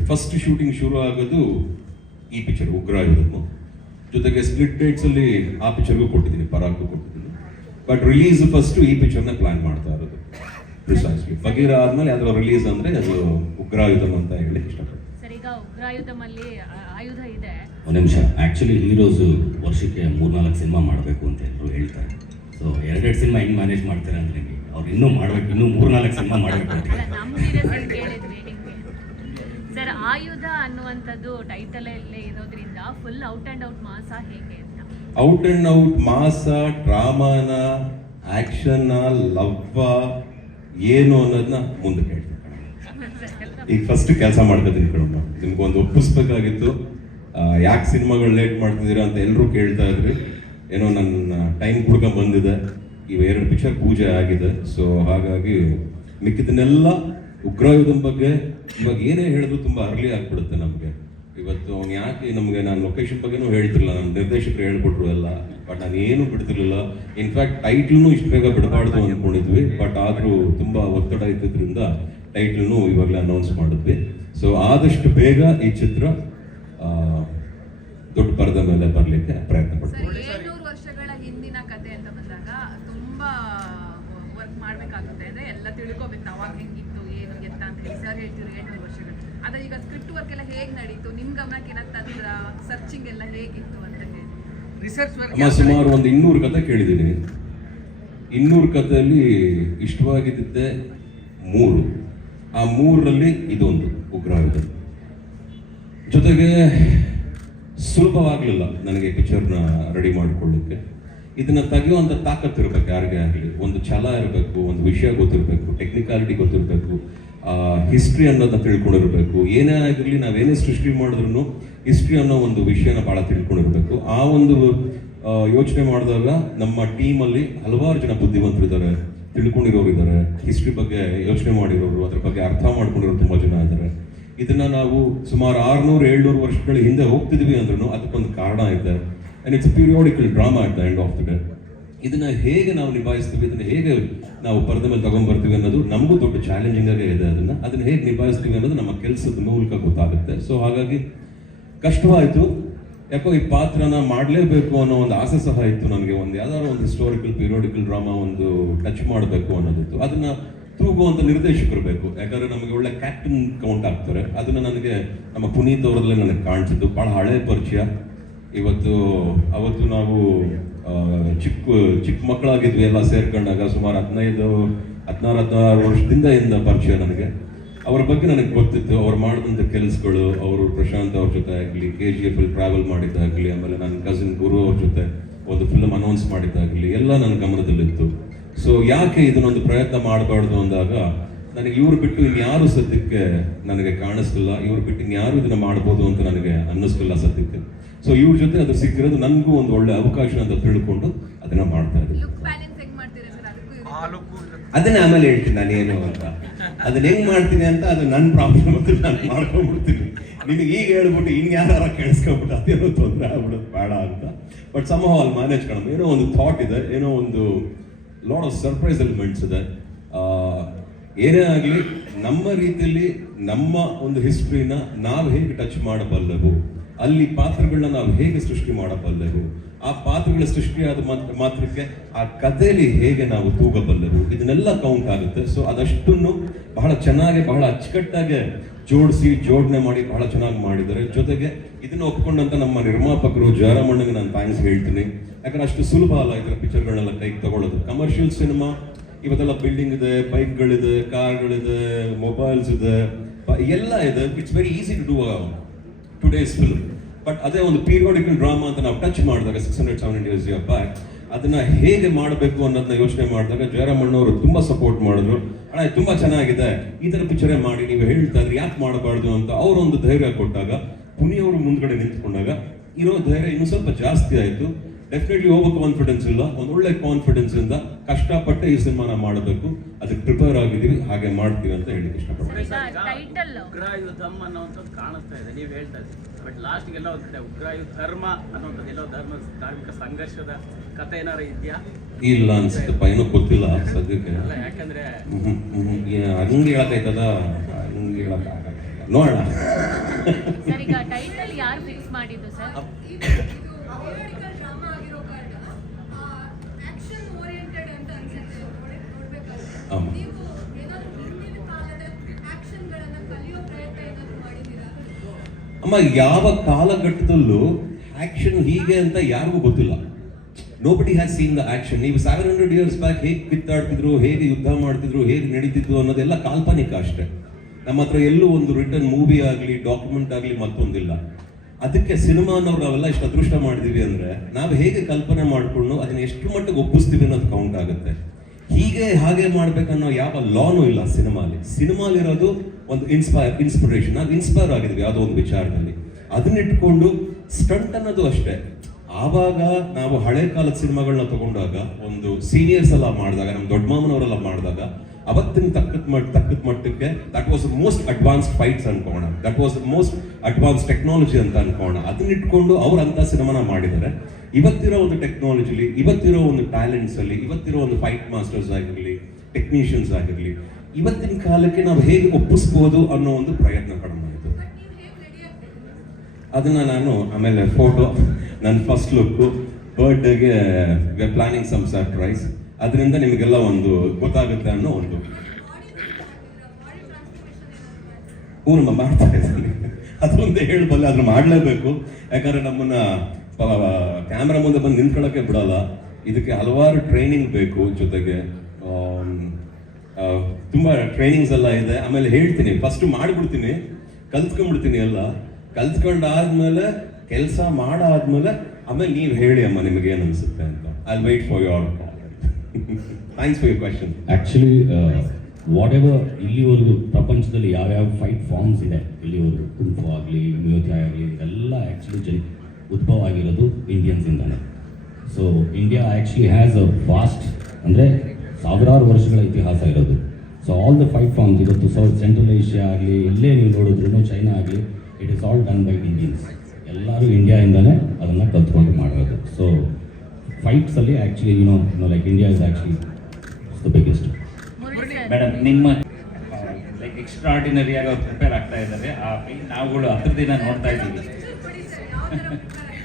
ಫಸ್ಟ್ ಶೂಟಿಂಗ್ ಶುರು ಆಗೋದು ಈ ಪಿಕ್ಚರ್ ಉಗ್ರ ಯುಧಂ. ಜೊತೆಗೆ ಸ್ಪ್ಲಿಟ್ ಡೇಟ್ಸಲ್ಲಿ ಆ ಪಿಕ್ಚರ್ಗೂ ಕೊಟ್ಟಿದ್ದೀನಿ, ಪರಾಕ್ಗೂ ಕೊಟ್ಟಿದ್ದೀನಿ. ಬಟ್ ರಿಲೀಸ್ ಫಸ್ಟು ಈ ಪಿಕ್ಚರ್ನ ಪ್ಲಾನ್ ಮಾಡ್ತಾ ಇರೋದು ಪ್ರಿಸೈಸ್ಲಿ. ಬಗೀರ ಆದ್ಮೇಲೆ ಯಾವ್ದಾದ್ರು ರಿಲೀಸ್ ಅಂದರೆ ಅದು ಉಗ್ರ ಯುಧಂ ಅಂತ ಹೇಳಿ ಇಷ್ಟಪಡ್ತೀನಿ. ಸರ್, ಈಗ ಉಗ್ರ ಯುಧಮಲ್ಲಿ ಆಯುಧ ಇದೆ. ಒಂದು ನಿಮಿಷ, ಆ್ಯಕ್ಚುಲಿ ಹೀರೋಸು ವರ್ಷಕ್ಕೆ 3-4 ಸಿನಿಮಾ ಮಾಡಬೇಕು ಅಂತ ಎಲ್ಲರೂ ಹೇಳ್ತಾರೆ. ಸೊ 2 ಸಿನಿಮಾ ಹೆಂಗೆ ಮ್ಯಾನೇಜ್ ಮಾಡ್ತಾರೆ ಅಂದರೆ ಅವ್ರು ಇನ್ನೂ ಮಾಡಬೇಕು, ಇನ್ನೂ 3-4 ಸಿನಿಮಾ ಮಾಡಬೇಕು ಅಂತ. ಅಲ್ಲ, ನಮ್ಮ ಕೇಳಿದ್ವಿ ನಿಮಗೆ ಸರ್, ಆಯುಧ ಅನ್ನುವಂಥದ್ದು ಟೈಟಲಲ್ಲೇ ಇರೋದ್ರಿಂದ ಫುಲ್ ಔಟ್ ಆ್ಯಂಡ್ ಔಟ್ ಮಾಸ ಹೇಗೆ ಅಂತ? ಔಟ್ ಆ್ಯಂಡ್ ಔಟ್ ಮಾಸ, ಡ್ರಾಮಾನ, ಆ್ಯಕ್ಷನ್ನ, ಲವ್ವ ಏನು ಅನ್ನೋದನ್ನ ಮುಂದಕ್ಕೆ ಹೇಳ್ತೀನಿ. ಈಗ ಫಸ್ಟ್ ಕೆಲಸ ಮಾಡ್ಕೋತೀನಿ ಕಣಮ್ಮ. ನಿಮ್ಗೊಂದು ಒಪ್ಪಿಸ್ಬೇಕಾಗಿತ್ತು, ಯಾಕೆ ಸಿನಿಮಾಗಳು ಲೇಟ್ ಮಾಡ್ತಿದ್ದೀರಾ ಅಂತ ಎಲ್ಲರೂ ಕೇಳ್ತಾ ಇದ್ರಿ. ಏನೋ ನನ್ನ ಟೈಮ್ ಕುಡ್ಕೊಂಡು ಬಂದಿದೆ. ಇವು 2 ಪಿಕ್ಚರ್ ಪೂಜೆ ಆಗಿದೆ. ಸೊ ಹಾಗಾಗಿ ಮಿಕ್ಕಿದನ್ನೆಲ್ಲ ಉಗ್ರ ಯುಧಂ ಬಗ್ಗೆ ಇವಾಗ ಏನೇ ಹೇಳಿದ್ರು ತುಂಬ ಅರ್ಲಿ ಆಗಿಬಿಡುತ್ತೆ ನಮಗೆ. ಇವತ್ತು ಅವ್ನು ಯಾಕೆ ನಮಗೆ, ನಾನು ಲೊಕೇಶನ್ ಬಗ್ಗೆನೂ ಹೇಳ್ತಿರಲಿಲ್ಲ, ನನ್ನ ನಿರ್ದೇಶಕರು ಹೇಳ್ಕೊಟ್ರು ಎಲ್ಲ. ಬಟ್ ನಾನು ಏನೂ ಬಿಡ್ತಿರ್ಲಿಲ್ಲ. ಇನ್ಫ್ಯಾಕ್ಟ್ ಟೈಟ್ಲೂ ಇಷ್ಟು ಬೇಗ ಬಿಡಬಾರ್ದು ಅಂದ್ಕೊಂಡಿದ್ವಿ. ಬಟ್ ಆದರೂ ತುಂಬ ಒತ್ತಡ ಇದ್ದಿದ್ದರಿಂದ ಟೈಟ್ಲೂ ಇವಾಗಲೇ ಅನೌನ್ಸ್ ಮಾಡಿದ್ವಿ. ಸೊ ಆದಷ್ಟು ಬೇಗ ಈ ಚಿತ್ರ ದೊಡ್ಡ ಪರದ ಮೇಲೆ ಬರಲಿಕ್ಕೆ ಪ್ರಯತ್ನ ಪಡ್ತೀವಿ. 700 ವರ್ಷಗಳ ಹಿಂದಿನ ಕತೆ ಅಂತ ಬಂದಾಗ ತುಂಬಾ ವರ್ಕ್ ಮಾಡಬೇಕಾಗುತ್ತೆ ಅಂದರೆ ಎಲ್ಲ ತಿಳ್ಕೊಬೇಕು ಅವಾಗ ಹೆಂಗಿತ್ತು ಏನು ಎತ್ತ ಅಂತ ಹೇಳಿ ಸರ್ ಹೇಳ್ತಿದ್ರು 7 ವರ್ಷಗಳು. ಆದರೆ ಈಗ ಸ್ಕ್ರಿಪ್ಟ್ ವರ್ಕ್ ಎಲ್ಲ ಹೇಗೆ ನಡೀತು, ನಿಮ್ಮ ಗಮನಕ್ಕೆ ಏನಾದ್ರು ತಂದ್ರ, ಸರ್ಚಿಂಗ್ ಎಲ್ಲ ಹೇಗಿತ್ತು ಅಂತ ಹೇಳಿ ರಿಸರ್ಚ್ ವರ್ಕ್ ಅಮ್ಮ ಸುಮಾರು ಒಂದು 200 ಕತೆ ಕೇಳಿದ್ದೀನಿ. 200 ಕಥೆಯಲ್ಲಿ ಇಷ್ಟವಾಗಿದ್ದೆ 3. ಆ 3ರಲ್ಲಿ ಇದೊಂದು ಉಗ್ರವಾದ. ಜೊತೆಗೆ ಸುಲಭವಾಗಲಿಲ್ಲ ನನಗೆ ಪಿಕ್ಚರ್ನ ರೆಡಿ ಮಾಡಿಕೊಳ್ಳಿಕ್ಕೆ. ಇದನ್ನ ತೆಗೆಯುವಂಥ ತಾಕತ್ತು ಇರಬೇಕು ಯಾರಿಗೇ ಆಗಲಿ. ಒಂದು ಛಲ ಇರಬೇಕು, ಒಂದು ವಿಷಯ ಗೊತ್ತಿರಬೇಕು, ಟೆಕ್ನಿಕಾಲಿಟಿ ಗೊತ್ತಿರಬೇಕು, ಹಿಸ್ಟ್ರಿ ಅನ್ನೋದನ್ನ ತಿಳ್ಕೊಂಡಿರ್ಬೇಕು. ಏನೇ ಆಗಿರಲಿ, ನಾವೇನೇ ಸೃಷ್ಟಿ ಮಾಡಿದ್ರು ಹಿಸ್ಟ್ರಿ ಅನ್ನೋ ಒಂದು ವಿಷಯನ ಭಾಳ ತಿಳ್ಕೊಂಡಿರ್ಬೇಕು. ಆ ಒಂದು ಯೋಚನೆ ಮಾಡಿದಾಗ ನಮ್ಮ ಟೀಮಲ್ಲಿ ಹಲವಾರು ಜನ ಬುದ್ಧಿವಂತರಿದ್ದಾರೆ, ತಿಳ್ಕೊಂಡಿರೋರು ಇದ್ದಾರೆ, ಹಿಸ್ಟ್ರಿ ಬಗ್ಗೆ ಯೋಚನೆ ಮಾಡಿರೋರು, ಅದ್ರ ಬಗ್ಗೆ ಅರ್ಥ ಮಾಡ್ಕೊಂಡಿರೋರು ತುಂಬ ಜನ ಇದ್ದಾರೆ. ಇದನ್ನ ನಾವು ಸುಮಾರು 600-700 ವರ್ಷಗಳ ಹಿಂದೆ ಹೋಗ್ತಿದ್ವಿ ಅಂದ್ರೂ ಅದಕ್ಕೊಂದು ಕಾರಣ ಇದೆ. And it's periodical drama at the end of the day. ಇದನ್ನ ಹೇಗೆ ನಾವು ನಿಭಾಯಿಸ್ತೀವಿ, ಇದನ್ನ ಹೇಗೆ ನಾವು ಪರದೆ ಮೇಲೆ ತಗೊಂಡ್ಬರ್ತೀವಿ ಅನ್ನೋದು ನಮಗೂ ದೊಡ್ಡ ಚಾಲೆಂಜಿಂಗ್ ಆಗೇ ಇದೆ. ಅದನ್ನ ಹೇಗೆ ನಿಭಾಯಿಸ್ತೀವಿ ಅನ್ನೋದು ನಮ್ಮ ಕೆಲಸದ ಮೂಲಕ ಗೊತ್ತಾಗುತ್ತೆ. ಸೊ ಹಾಗಾಗಿ ಕಷ್ಟವಾಯಿತು. ಯಾಕೋ ಈ ಪಾತ್ರನ ಮಾಡಲೇಬೇಕು ಅನ್ನೋ ಒಂದು ಆಸೆ ಸಹ ಇತ್ತು ನನಗೆ. ಒಂದು ಯಾವ್ದಾದ್ರು ಒಂದು ಹಿಸ್ಟೋರಿಕಲ್ ಪೀರಿಯಾಡಿಕಲ್ ಡ್ರಾಮಾ ಒಂದು ಟಚ್ ಮಾಡಬೇಕು ಅನ್ನೋದಿತ್ತು. ಅದನ್ನ ತೂಗುವಂಥ ನಿರ್ದೇಶಕರು ಬೇಕು, ಯಾಕಂದ್ರೆ ನಮಗೆ ಒಳ್ಳೆ ಕ್ಯಾಪ್ಟನ್ ಕೌಂಟ್ ಆಗ್ತಾರೆ. ಅದನ್ನ ನನಗೆ ನಮ್ಮ ಪುನೀತ್ ಅವರಲ್ಲೇ ನನಗೆ ಕಾಣಿಸಿದ್ದು. ಭಾಳ ಹಳೆ ಪರಿಚಯ. ಅವತ್ತು ನಾವು ಚಿಕ್ಕ ಮಕ್ಕಳಾಗಿದ್ವಿ ಎಲ್ಲ ಸೇರ್ಕೊಂಡಾಗ. ಸುಮಾರು 16 ವರ್ಷದಿಂದ ಪರಿಚಯ ನನಗೆ. ಅವ್ರ ಬಗ್ಗೆ ನನಗೆ ಗೊತ್ತಿತ್ತು, ಅವ್ರು ಮಾಡಿದಂಥ ಕೆಲಸಗಳು, ಅವರು ಪ್ರಶಾಂತ್ ಅವ್ರ ಜೊತೆ ಆಗಲಿ, KGF ಅಲ್ಲಿ ಟ್ರಾವೆಲ್ ಮಾಡಿದ್ದಾಗಲಿ, ಆಮೇಲೆ ನನ್ನ ಕಸಿನ್ ಗುರು ಅವ್ರ ಜೊತೆ ಒಂದು ಫಿಲ್ಮ್ ಅನೌನ್ಸ್ ಮಾಡಿದ್ದಾಗಲಿ ಎಲ್ಲ ನನ್ನ ಗಮನದಲ್ಲಿತ್ತು. ಸೊ ಯಾಕೆ ಇದನ್ನೊಂದು ಪ್ರಯತ್ನ ಮಾಡಬಾರ್ದು ಅಂದಾಗ ನನಗೆ ಇವ್ರು ಬಿಟ್ಟು ಇನ್ಯಾರು ಸದ್ಯಕ್ಕೆ ನನಗೆ ಕಾಣಿಸ್ತಿಲ್ಲ, ಇವ್ರು ಬಿಟ್ಟು ಇನ್ಯಾರು ಇದನ್ನ ಮಾಡ್ಬೋದು ಅಂತ ನನಗೆ ಅನ್ನಿಸ್ತಿಲ್ಲ ಸದ್ಯಕ್ಕೆ. ಸೊ ಇವ್ರ ಜೊತೆ ಅದು ಸಿಕ್ಕಿರೋದು ನನಗೂ ಒಂದು ಒಳ್ಳೆ ಅವಕಾಶ ಅಂತ ತಿಳ್ಕೊಂಡು ಅದನ್ನ ಮಾಡ್ತಾ ಇದ್ದೀನಿ. ಅದನ್ನ ಆಮೇಲೆ ಹೇಳ್ತೀನಿ ನಾನೇನು ಅಂತ. ಅದನ್ನ ಹೆಂಗ್ ಮಾಡ್ತೀನಿ ಅಂತ ಅದು ನನ್ನ ಪ್ರಾಬ್ಲಮ್ ಅಂತ ನಾನು ಮಾಡ್ಕೊಂಡ್ಬಿಡ್ತೀನಿ. ನಿಮಗೆ ಈಗ ಹೇಳ್ಬಿಟ್ಟು ಇನ್ಯಾರ ಕೇಳಿಸ್ಕೊಂಡ್ಬಿಟ್ಟು ಅದೇನೋ ತೊಂದರೆ ಆಗ್ಬಿಡೋದು ಬೇಡ ಅಂತ. ಬಟ್ somehow ಅಲ್ಲಿ ಮ್ಯಾನೇಜ್ ಮಾಡೋಣ. ಏನೋ ಒಂದು ಥಾಟ್ ಇದೆ, ಏನೋ ಒಂದು ಲಾಟ್ ಆಫ್ ಸರ್ಪ್ರೈಸ್ ಎಲಿಮೆಂಟ್ಸ್ ಇದೆ. ಏನೇ ಆಗಲಿ ನಮ್ಮ ರೀತಿಯಲ್ಲಿ ನಮ್ಮ ಒಂದು ಹಿಸ್ಟ್ರಿನ ನಾವು ಹೇಗೆ ಟಚ್ ಮಾಡಬಲ್ಲೆವು, ಅಲ್ಲಿ ಪಾತ್ರಗಳನ್ನ ನಾವು ಹೇಗೆ ಸೃಷ್ಟಿ ಮಾಡಬಲ್ಲೆವು, ಆ ಪಾತ್ರಗಳ ಸೃಷ್ಟಿಯಾದ ಮಾತ್ರಕ್ಕೆ ಆ ಕಥೆಯಲ್ಲಿ ಹೇಗೆ ನಾವು ತೂಗಬಲ್ಲೆವು, ಇದನ್ನೆಲ್ಲ ಕೌಂಟ್ ಆಗುತ್ತೆ. ಸೊ ಅದಷ್ಟನ್ನು ಬಹಳ ಚೆನ್ನಾಗಿ, ಬಹಳ ಅಚ್ಚುಕಟ್ಟಾಗಿ ಜೋಡಣೆ ಮಾಡಿ ಬಹಳ ಚೆನ್ನಾಗಿ ಮಾಡಿದ್ದಾರೆ. ಜೊತೆಗೆ ಇದನ್ನ ಒಪ್ಕೊಂಡಂತ ನಮ್ಮ ನಿರ್ಮಾಪಕರು ಜಯರಾಮಣ್ಣಗೆ ನಾನು ಥ್ಯಾಂಕ್ಸ್ ಹೇಳ್ತೀನಿ. ಯಾಕಂದ್ರೆ ಅಷ್ಟು ಸುಲಭ ಅಲ್ಲ ಇದರ ಪಿಕ್ಚರ್ಗಳನ್ನೆಲ್ಲ ಕೈಗೆ ತಗೊಳ್ಳೋದು. ಕಮರ್ಷಿಯಲ್ ಸಿನಿಮಾ ಇವತ್ತೆಲ್ಲ ಬಿಲ್ಡಿಂಗ್ ಇದೆ, ಬೈಕ್ಗಳಿದೆ, ಕಾರ್ಗಳಿದೆ, ಮೊಬೈಲ್ಸ್ ಇದೆ, ಎಲ್ಲ ಇದೆ. It's very easy to do today's film. But ಅದೇ ಒಂದು ಪೀರಿಯಾಡಿಕಲ್ ಡ್ರಾಮಾ ಅಂತ ನಾವು ಟಚ್ ಮಾಡಿದಾಗ 600-700 years ಬ್ಯಾಕ್ ಅದನ್ನ ಹೇಗೆ ಮಾಡಬೇಕು ಅನ್ನೋದನ್ನ ಯೋಚನೆ ಮಾಡಿದಾಗ ಜಯರಾಮಣ್ಣವರು ತುಂಬಾ ಸಪೋರ್ಟ್ ಮಾಡಿದ್ರು. ಅಣ್ಣ ತುಂಬಾ ಚೆನ್ನಾಗಿದೆ, ಈ ತರ ಪಿಕ್ಚರೇ ಮಾಡಿ, ನೀವು ಹೇಳ್ತಾ ಇದ್ರಿ ಯಾಕೆ ಮಾಡಬಾರ್ದು ಅಂತ ಅವರೊಂದು ಧೈರ್ಯ ಕೊಟ್ಟಾಗ, ಪುನಿಯವರು ಮುಂದ್ಗಡೆ ನಿಂತ್ಕೊಂಡಾಗ ಇರೋ ಧೈರ್ಯ ಇನ್ನೂ ಸ್ವಲ್ಪ ಜಾಸ್ತಿ ಆಯಿತು. ಡೆಫಿನೆಟ್ಲಿ ಓವರ್ ಕಾನ್ಫಿಡೆನ್ಸ್ ಇಲ್ಲ, ಒಂದು ಒಳ್ಳೆ ಕಾನ್ಫಿಡೆನ್ಸ್ ಇಂದ ಕಷ್ಟಪಟ್ಟು ಈ ಸಿನಿಮಾನ ಮಾಡಬೇಕು, ಅದಕ್ಕೆ ಪ್ರಿಪೇರ್ ಆಗಿದ್ದೀವಿ, ಹಾಗೆ ಮಾಡ್ತೀವಿ ಅಂತ ಹೇಳಿ ಇಷ್ಟಪಡ್ತೀನಿ. ಉಗ್ರಾಯುಧಮ್ ಅನ್ನೋಂಥದ್ದು ಕಾಣಿಸ್ತಾ ಇದೆ, ನೀವು ಹೇಳ್ತಾ ಇದ್ದೀವಿ. ಬಟ್ ಲಾಸ್ಟ್ಗೆಲ್ಲ ಒಂದು ಉಗ್ರಾಯುಧ ಧರ್ಮ ಅನ್ನೋಂಥದ್ದು ಎಲ್ಲೋ ಧಾರ್ಮಿಕ ಸಂಘರ್ಷದ ಕಥೆ ಏನಾರು ಇದೆಯಾ? ಇಲ್ಲ ಅನ್ಸುತ್ತಪ್ಪ, ಏನೋ ಗೊತ್ತಿಲ್ಲ ಸದ್ಯಕ್ಕೆ. ಅಲ್ಲ, ಯಾಕಂದ್ರೆ ಹಂಗೆ ಹೇಳಕ್ಕಾಯ್ತದ, ಹಂಗೆ ಹೇಳಕ್ಕಾಗಲ್ಲ, ನೋಡೋಣ. ಸರ್ ಈಗ ಟೈಟಲ್ ಯಾರು ಫಿಕ್ಸ್ ಮಾಡಿದ್ದು ಸರ್? ಅಮ್ಮ, ಯಾವ ಕಾಲಘಟ್ಟದಲ್ಲೂ ಆಕ್ಷನ್ ಹೀಗೆ ಅಂತ ಯಾರಿಗೂ ಗೊತ್ತಿಲ್ಲ. Nobody has seen the action. ನೀವು 700 years ಬ್ಯಾಕ್ ಹೇಗೆ ಕಿತ್ತಾಡ್ತಿದ್ರು, ಹೇಗೆ ಯುದ್ಧ ಮಾಡ್ತಿದ್ರು, ಹೇಗೆ ನಡೀತಿದ್ರು ಅನ್ನೋದೆಲ್ಲ ಕಾಲ್ಪನಿಕ ಅಷ್ಟೇ. ನಮ್ಮ ಹತ್ರ ಎಲ್ಲೂ ಒಂದು ರಿಟರ್ನ್ ಮೂವಿ ಆಗಲಿ, ಡಾಕ್ಯುಮೆಂಟ್ ಆಗಲಿ ಮತ್ತೊಂದಿಲ್ಲ. ಅದಕ್ಕೆ ಸಿನಿಮಾನವ್ರು ನಾವೆಲ್ಲ ಇಷ್ಟು ಅದೃಷ್ಟ ಮಾಡಿದೀವಿ ಅಂದ್ರೆ ನಾವು ಹೇಗೆ ಕಲ್ಪನೆ ಮಾಡಿಕೊಂಡು ಅದನ್ನ ಎಷ್ಟು ಮಟ್ಟಿಗೆ ಒಪ್ಪಿಸ್ತೀವಿ ಅನ್ನೋದು ಕೌಂಟ್ ಆಗುತ್ತೆ. ಹೀಗೆ ಹಾಗೆ ಮಾಡ್ಬೇಕನ್ನೋ ಯಾವ ಲಾನೂ ಇಲ್ಲ ಸಿನಿಮಾಲಿರೋದು ಒಂದು ಇನ್ಸ್ಪಿರೇಷನ್. ನಾವು ಇನ್ಸ್ಪೈರ್ ಆಗಿದ್ವಿ ಯಾವುದೋ ಒಂದು ವಿಚಾರದಲ್ಲಿ, ಅದನ್ನಿಟ್ಕೊಂಡು ಸ್ಟಂಟ್ ಅನ್ನೋದು ಅಷ್ಟೇ. ಆವಾಗ ನಾವು ಹಳೆ ಕಾಲದ ಸಿನಿಮಾಗಳನ್ನ ತಗೊಂಡಾಗ, ಒಂದು ಸೀನಿಯರ್ಸ್ ಎಲ್ಲ ಮಾಡಿದಾಗ, ನಮ್ಮ ದೊಡ್ಡ ಮಾಮನವರೆಲ್ಲ ಮಾಡಿದಾಗ, ಅವತ್ತಿನ ತಕ್ಕದ ಮಟ್ಟಕ್ಕೆ that was most advanced fights ಅನ್ಕೋಣ, that was most advance technology ಅಂತ ಅನ್ಕೋಣ. ಅದನ್ನಿಟ್ಕೊಂಡು ಅವ್ರು ಅಂತ ಸಿನಿಮಾನ ಮಾಡಿದ್ದಾರೆ. ಇವತ್ತಿರೋ ಒಂದು ಟೆಕ್ನಾಲಜಿಲಿ, ಇವತ್ತಿರೋ ಒಂದು ಟ್ಯಾಲೆಂಟ್ಸ್ ಅಲ್ಲಿ, ಇವತ್ತಿರೋ ಒಂದು ಫೈಟ್ ಮಾಸ್ಟರ್ಸ್ ಆಗಿರಲಿ, ಟೆಕ್ನಿಷಿಯನ್ಸ್ ಆಗಿರಲಿ, ಇವತ್ತಿನ ಕಾಲಕ್ಕೆ ನಾವು ಹೇಗೆ ಒಪ್ಪಿಸ್ಬೋದು ಅನ್ನೋ ಒಂದು ಪ್ರಯತ್ನ ಕಡಿಮೆ ಆಯಿತು. ಅದನ್ನ ನಾನು ಆಮೇಲೆ ಫೋಟೋ, ನನ್ನ ಫಸ್ಟ್ ಲುಕ್ಕು, ಬರ್ಡೇಗೆ we are planning some surprise, ಅದರಿಂದ ನಿಮಗೆಲ್ಲ ಒಂದು ಗೊತ್ತಾಗುತ್ತೆ ಅನ್ನೋ ಒಂದು ನಮ್ಮ ಮಾಡ್ತಾ ಇದ್ದೀನಿ. ಅದೊಂದೇ ಹೇಳಬಲ್ಲ, ಅದ್ರ ಮಾಡಲೇಬೇಕು. ಯಾಕಂದ್ರೆ ನಮ್ಮನ್ನ ಕ್ಯಾಮ್ರಾ ಮುಂದೆ ಬಂದು ನಿಂತ್ಕೊಳ್ಳೋಕೆ ಬಿಡಲ್ಲ. ಇದಕ್ಕೆ ಹಲವಾರು ಟ್ರೈನಿಂಗ್ ಬೇಕು. ಜೊತೆಗೆ ತುಂಬ ಟ್ರೈನಿಂಗ್ಸ್ ಎಲ್ಲ ಇದೆ. ಆಮೇಲೆ ಹೇಳ್ತೀನಿ, ಫಸ್ಟ್ ಮಾಡಿಬಿಡ್ತೀನಿ, ಕಲ್ತ್ಕೊಂಡ್ಬಿಡ್ತೀನಿ ಎಲ್ಲ. ಕಲ್ತ್ಕೊಂಡಾದ್ಮೇಲೆ ಕೆಲಸ ಮಾಡಾದ್ಮೇಲೆ ಆಮೇಲೆ ನೀವು ಹೇಳಿ ಅಮ್ಮ ನಿಮಗೆ ಏನು ಅನಿಸುತ್ತೆ ಅಂತ. I will wait for your thanks for your question. Actually whatever ಇಲ್ಲಿವರೆಗೂ ಪ್ರಪಂಚದಲ್ಲಿ ಯಾವ್ಯಾವ ಫೈಟ್ ಫಾರ್ಮ್ಸ್ ಇದೆ ಇಲ್ಲಿವರೆಗೂ, ಕುಂಫು ಆಗಲಿ, ಮ್ಯೂಥಾಯ್ ಆಗಲಿ, ಇದೆಲ್ಲ ಆ್ಯಕ್ಚುಲಿ ಉದ್ಭವ ಆಗಿರೋದು ಇಂಡಿಯನ್ಸಿಂದಾನೆ. So India actually has a vast, ಅಂದರೆ ಸಾವಿರಾರು ವರ್ಷಗಳ ಇತಿಹಾಸ ಇರೋದು. So all the fight forms ಇವತ್ತು ಸೆಂಟ್ರಲ್ ಏಷ್ಯಾ ಆಗಲಿ, ಎಲ್ಲೇ ನೀವು ನೋಡಿದ್ರು, ಚೈನಾ ಆಗಲಿ, it is all done by Indians. ಎಲ್ಲರೂ ಇಂಡಿಯಾಯಿಂದನೇ ಅದನ್ನು ಕಲ್ತ್ಕೊಂಡು ಮಾಡಿರೋದು. ಸೊ ಫೈಟ್ಸಲ್ಲಿ actually like India is actually the biggest. Madam, ನಿಮ್ಮ ಲೈಕ್ ಎಕ್ಸ್ಟ್ರಾರ್ಡಿನರಿ ಆಗಿ ಅವ್ರು ಪ್ರಿಪೇರ್ ಆಗ್ತಾ ಇದ್ದಾರೆ. ಆ ನಾವುಗಳು ಹತ್ರ ದಿನ ನೋಡ್ತಾ ಇದ್ದೀವಿ,